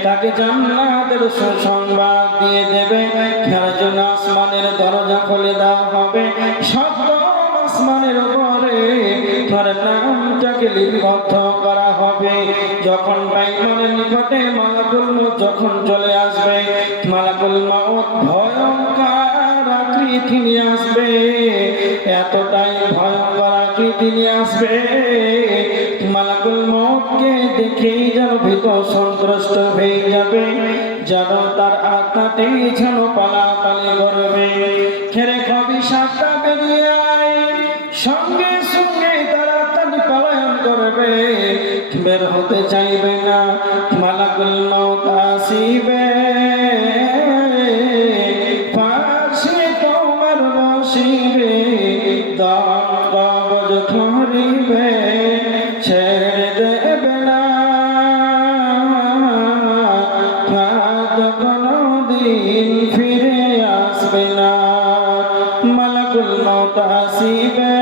তাকে জান্নাতের সুসংবাদ দিয়ে দেবে। তার জন্য আসমানের দরজা খুলে দেওয়া হবে। সপ্তম আসমানের উপরে তার নামটাকে লিপিবদ্ধ করা হবে। যখন বেঈমানের নিকটে মালাকুল মউত যখন চলে আসবে, মালাকুল মউত ভয়ঙ্কর আকৃতি নিয়ে আসবে। এতটাই ভয়ঙ্কর আকৃতি নিয়ে আসবে, মালাকুল মউতকে দেখেই যেন ভীত সন্ত্রস্ত হয়ে যাবে, যেন তার আত্মাটি যেন পালাপালি করবে। ছেড়ে কবি সাতটা বেরিয়ে আয়, সঙ্গে সঙ্গে তার আত্মাটি পলায়ন করবে, বের হতে চাইবে না। মালাকুল মউত আসিবে, পাশে তোমার বসিবে, দম কবজ ধরিবে, ছেড়ে দেবে না, কোনদিন ফিরে আসবে না। মালাকুল মউত আসিবে,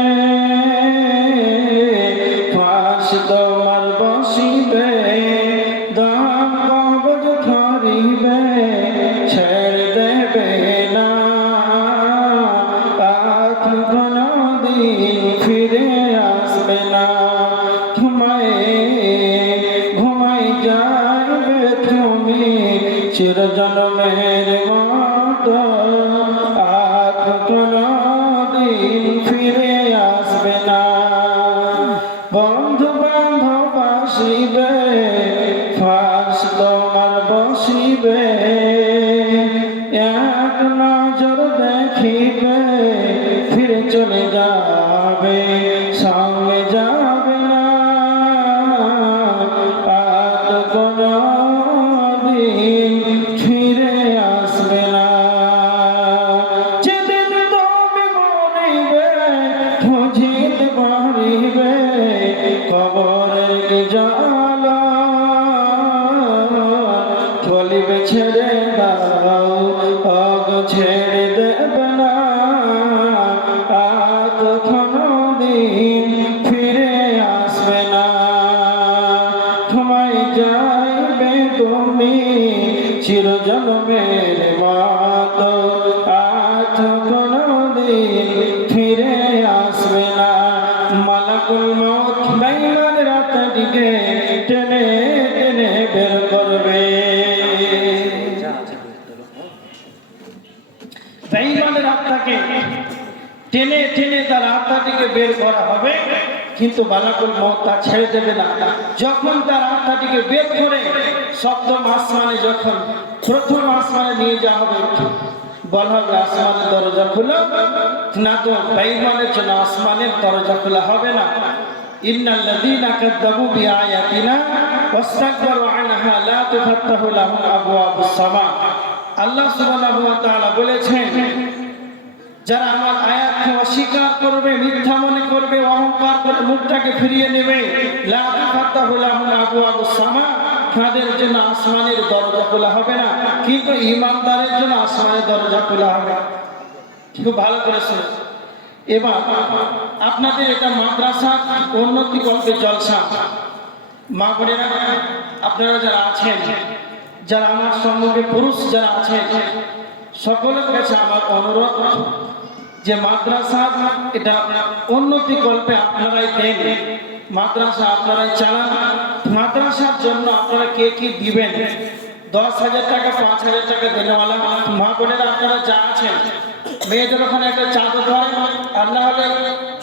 পাশে তোমার বসিবে, দম কবজ ধরিবে, ছেড়ে দেবে না, কোনদিন ফিরে আসবে না। ঘুমাই যাবে তুমি চিরজন্মের মতো, আর কোনদিন ফিরে আসবে না। বন্ধু বান্ধব আসিবে, ফাঁস তোমার বসিবে, এক নজর দেখিবে, ফিরে চলে যাবে, সঙ্গে যাবে না, আর কোনদিন ফিরে আসবে না। যেদিন তুমি মরিবে, খুঁজিতে পারিবে, কবরের জল বলিবে, ছেড়ে দাও, ছেড়ে দেবে না, আর কোনদিন ফিরে আসবে না। ঘুমাই যাইবে তুমি চিরজন্মের মতো, আর কোনদিন ফিরে আসবে না। মালাকুল মউত বেঈমানের আত্মাটিকে টেনে টেনে বের করবে। বেঈমানের আত্মাকে টেনে টেনে তার আত্মাটিকে বের করা হবে, কিন্তু মালাকুল মউত তা ছেড়ে দেবে না। যখন তার আত্মাটিকে বের করে সপ্তম আসমানে, যখন প্রথম আসমানে নিয়ে যাওয়া হবে, বলা হবে আসমানের দরজা খুলো না, তো বেঈমানের জন্য আসমানের দরজা খোলা হবে না। ইন্নাল্লাযীনা কাযযাবু বিআয়াতিনা ওয়াস্তাকবারু আনহা লা তুফাত্তাহু লাহুম আবওয়াবুস সামা। আল্লাহ সুবহানাহু ওয়া তাআলা বলেছেন, যারা আমার আয়াতকে অস্বীকার করবে, মিথ্যা মনে করবে, অহংকার করে মুখটাকে ফিরিয়ে নেবে, লা তুফাত্তাহু লাহুম আবওয়াবুস সামা, তাদের জন্য আসমানের দরজা খোলা হবে না, কিন্তু ঈমানদারের জন্য আসমানের দরজা খোলা হবে। খুব ভালো করে শুনুন। এবার আপনাদের এটা মাদ্রাসা উন্নতি কল্পে জলসা। মা বোনেরা, আপনারা যারা আছেন, যারা আমার সম্মুখে পুরুষ যারা আছেন, সকলের কাছে আমার অনুরোধ যে মাদ্রাসা এটা উন্নতি কল্পে আপনারাই দেন, মাদ্রাসা আপনারাই চালান। মাদ্রাসার জন্য আপনারা কে কি দিবেন, 10,000 টাকা, 5,000 টাকা দেনেওয়ালা মা বোনেরা আপনারা যা আছেন, মেয়েদের ওখানে একটা চাদর ধরেন, আর না হলে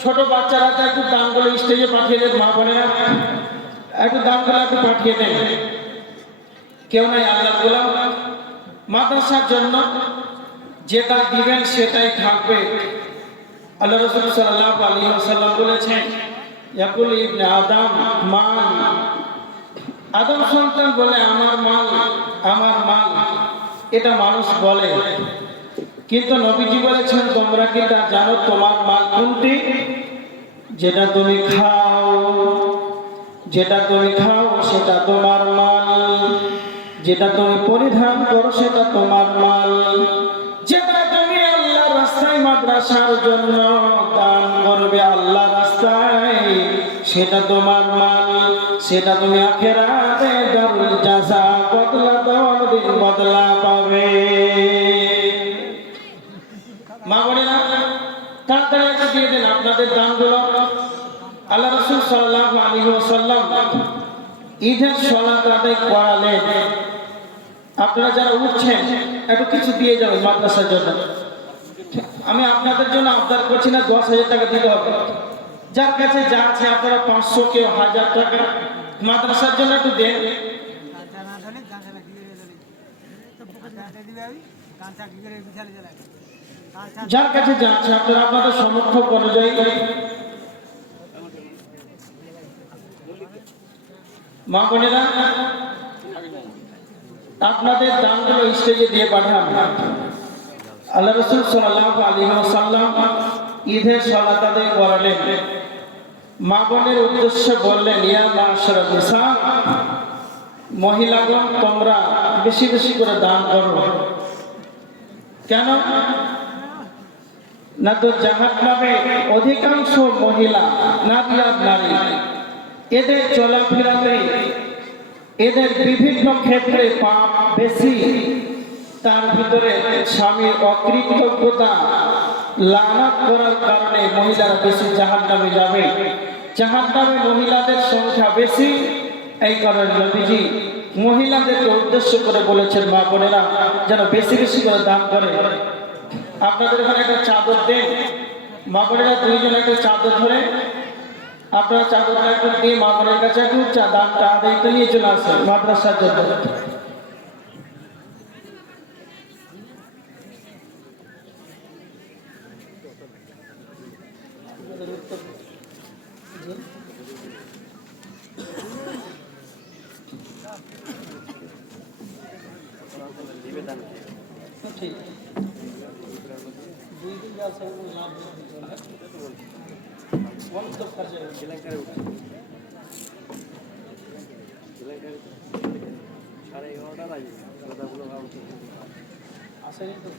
ছোট বাচ্চারা তো একটু দানগুলো স্টেজে পাঠিয়ে দেন। মা বোনেরা একটু দানগুলো একটু পাঠিয়ে দেন। কেউ নাই আল্লাহর গোলাম, মাদ্রাসার জন্য যেটা দিবেন সেটাই থাকবে। আল্লাহ রাসূল সাল্লাল্লাহু আলাইহি ওয়াসাল্লাম বলেছেন, ইয়াকুল ইবনে আদম মাল, আদম সন্তান বলে আমার মাল, আমার মাল, এটা মানুষ বলে, কিন্তু নবীজি বলেছেন, তোমরা কি তা জানো তোমার মাল কোনটি? যেটা তুমি খাও, যেটা তুমি খাও সেটা তোমার মাল, যেটা তুমি পরিধান করো সেটা তোমার মাল, যেটা তুমি আল্লাহর রাস্তায় মাদ্রাসার জন্য দান করবে আল্লাহর রাস্তায়, সেটা তোমার মাল, সেটা তুমি আখিরাতে দারুল জাযা বদলা দেওয়ার দিন বদলা পাবে। মা বোনেরা, তাড়াতাড়ি একটু দিয়ে দেন আপনাদের দানগুলো। আল্লাহ রাসূল সাল্লাল্লাহু আলাইহি ওয়াসাল্লাম ঈদের সালাত আদায় করালেন। আপনারা যারা উঠছেন একটু কিছু দিয়ে যাবেন মাদ্রাসার জন্য। আমি আপনাদের জন্য আবদার করছি না 10,000 টাকা দিতে হবে, যার কাছে যা আছে আপনারা 500, কেউ 1000 টাকা মাদ্রাসার জন্য একটু দেন। যার কাছে যা আছে আপনারা আপনাদের সামর্থ্য অনুযায়ী। মা বোনেরা, আপনাদের দানগুলো স্টেজে দিয়ে পাঠান। আল্লাহ রাসূল সাল্লাল্লাহু আলাইহি ওয়াসাল্লাম ঈদের সালাত আদায় করালেন। মা বোনের উদ্দেশ্যে বললেন, ইয়া মাশারাল নিসা, মহিলাগণ তোমরা বেশি বেশি করে দান করো। কেন না, তো জাহান্নামে অধিকাংশ মহিলা, নারী, এদের চলাফেরাতে, এদের বিভিন্ন ক্ষেত্রে পাপ বেশি, তার ভিতরে স্বামীর অকৃতজ্ঞতা, লানত করার কারণে মহিলারা বেশি জাহান্নামে যাবে। জাহান্নামে মহিলাদের সংখ্যা বেশি, এই কারণে নবীজি মহিলাদেরকে উদ্দেশ্য করে বলেছেন, মা বোনেরা যেন বেশি বেশি করে দান করে। আপনাদের এখানে একটা চাদর দেন, মা বোনেরা দুইজন একটা চাদর ধরে আপনারা চাদরটা একটু দিয়ে মা বোনের কাছে একটু দানটা আদায় করে নিয়ে চলে আসেন মাদ্রাসার জন্য। ঠিক 2 দিন যাচ্ছে লাভ অনেক খরচ হয়। সাড়ে 11টা বাজে, কথাগুলো আসেনি তো।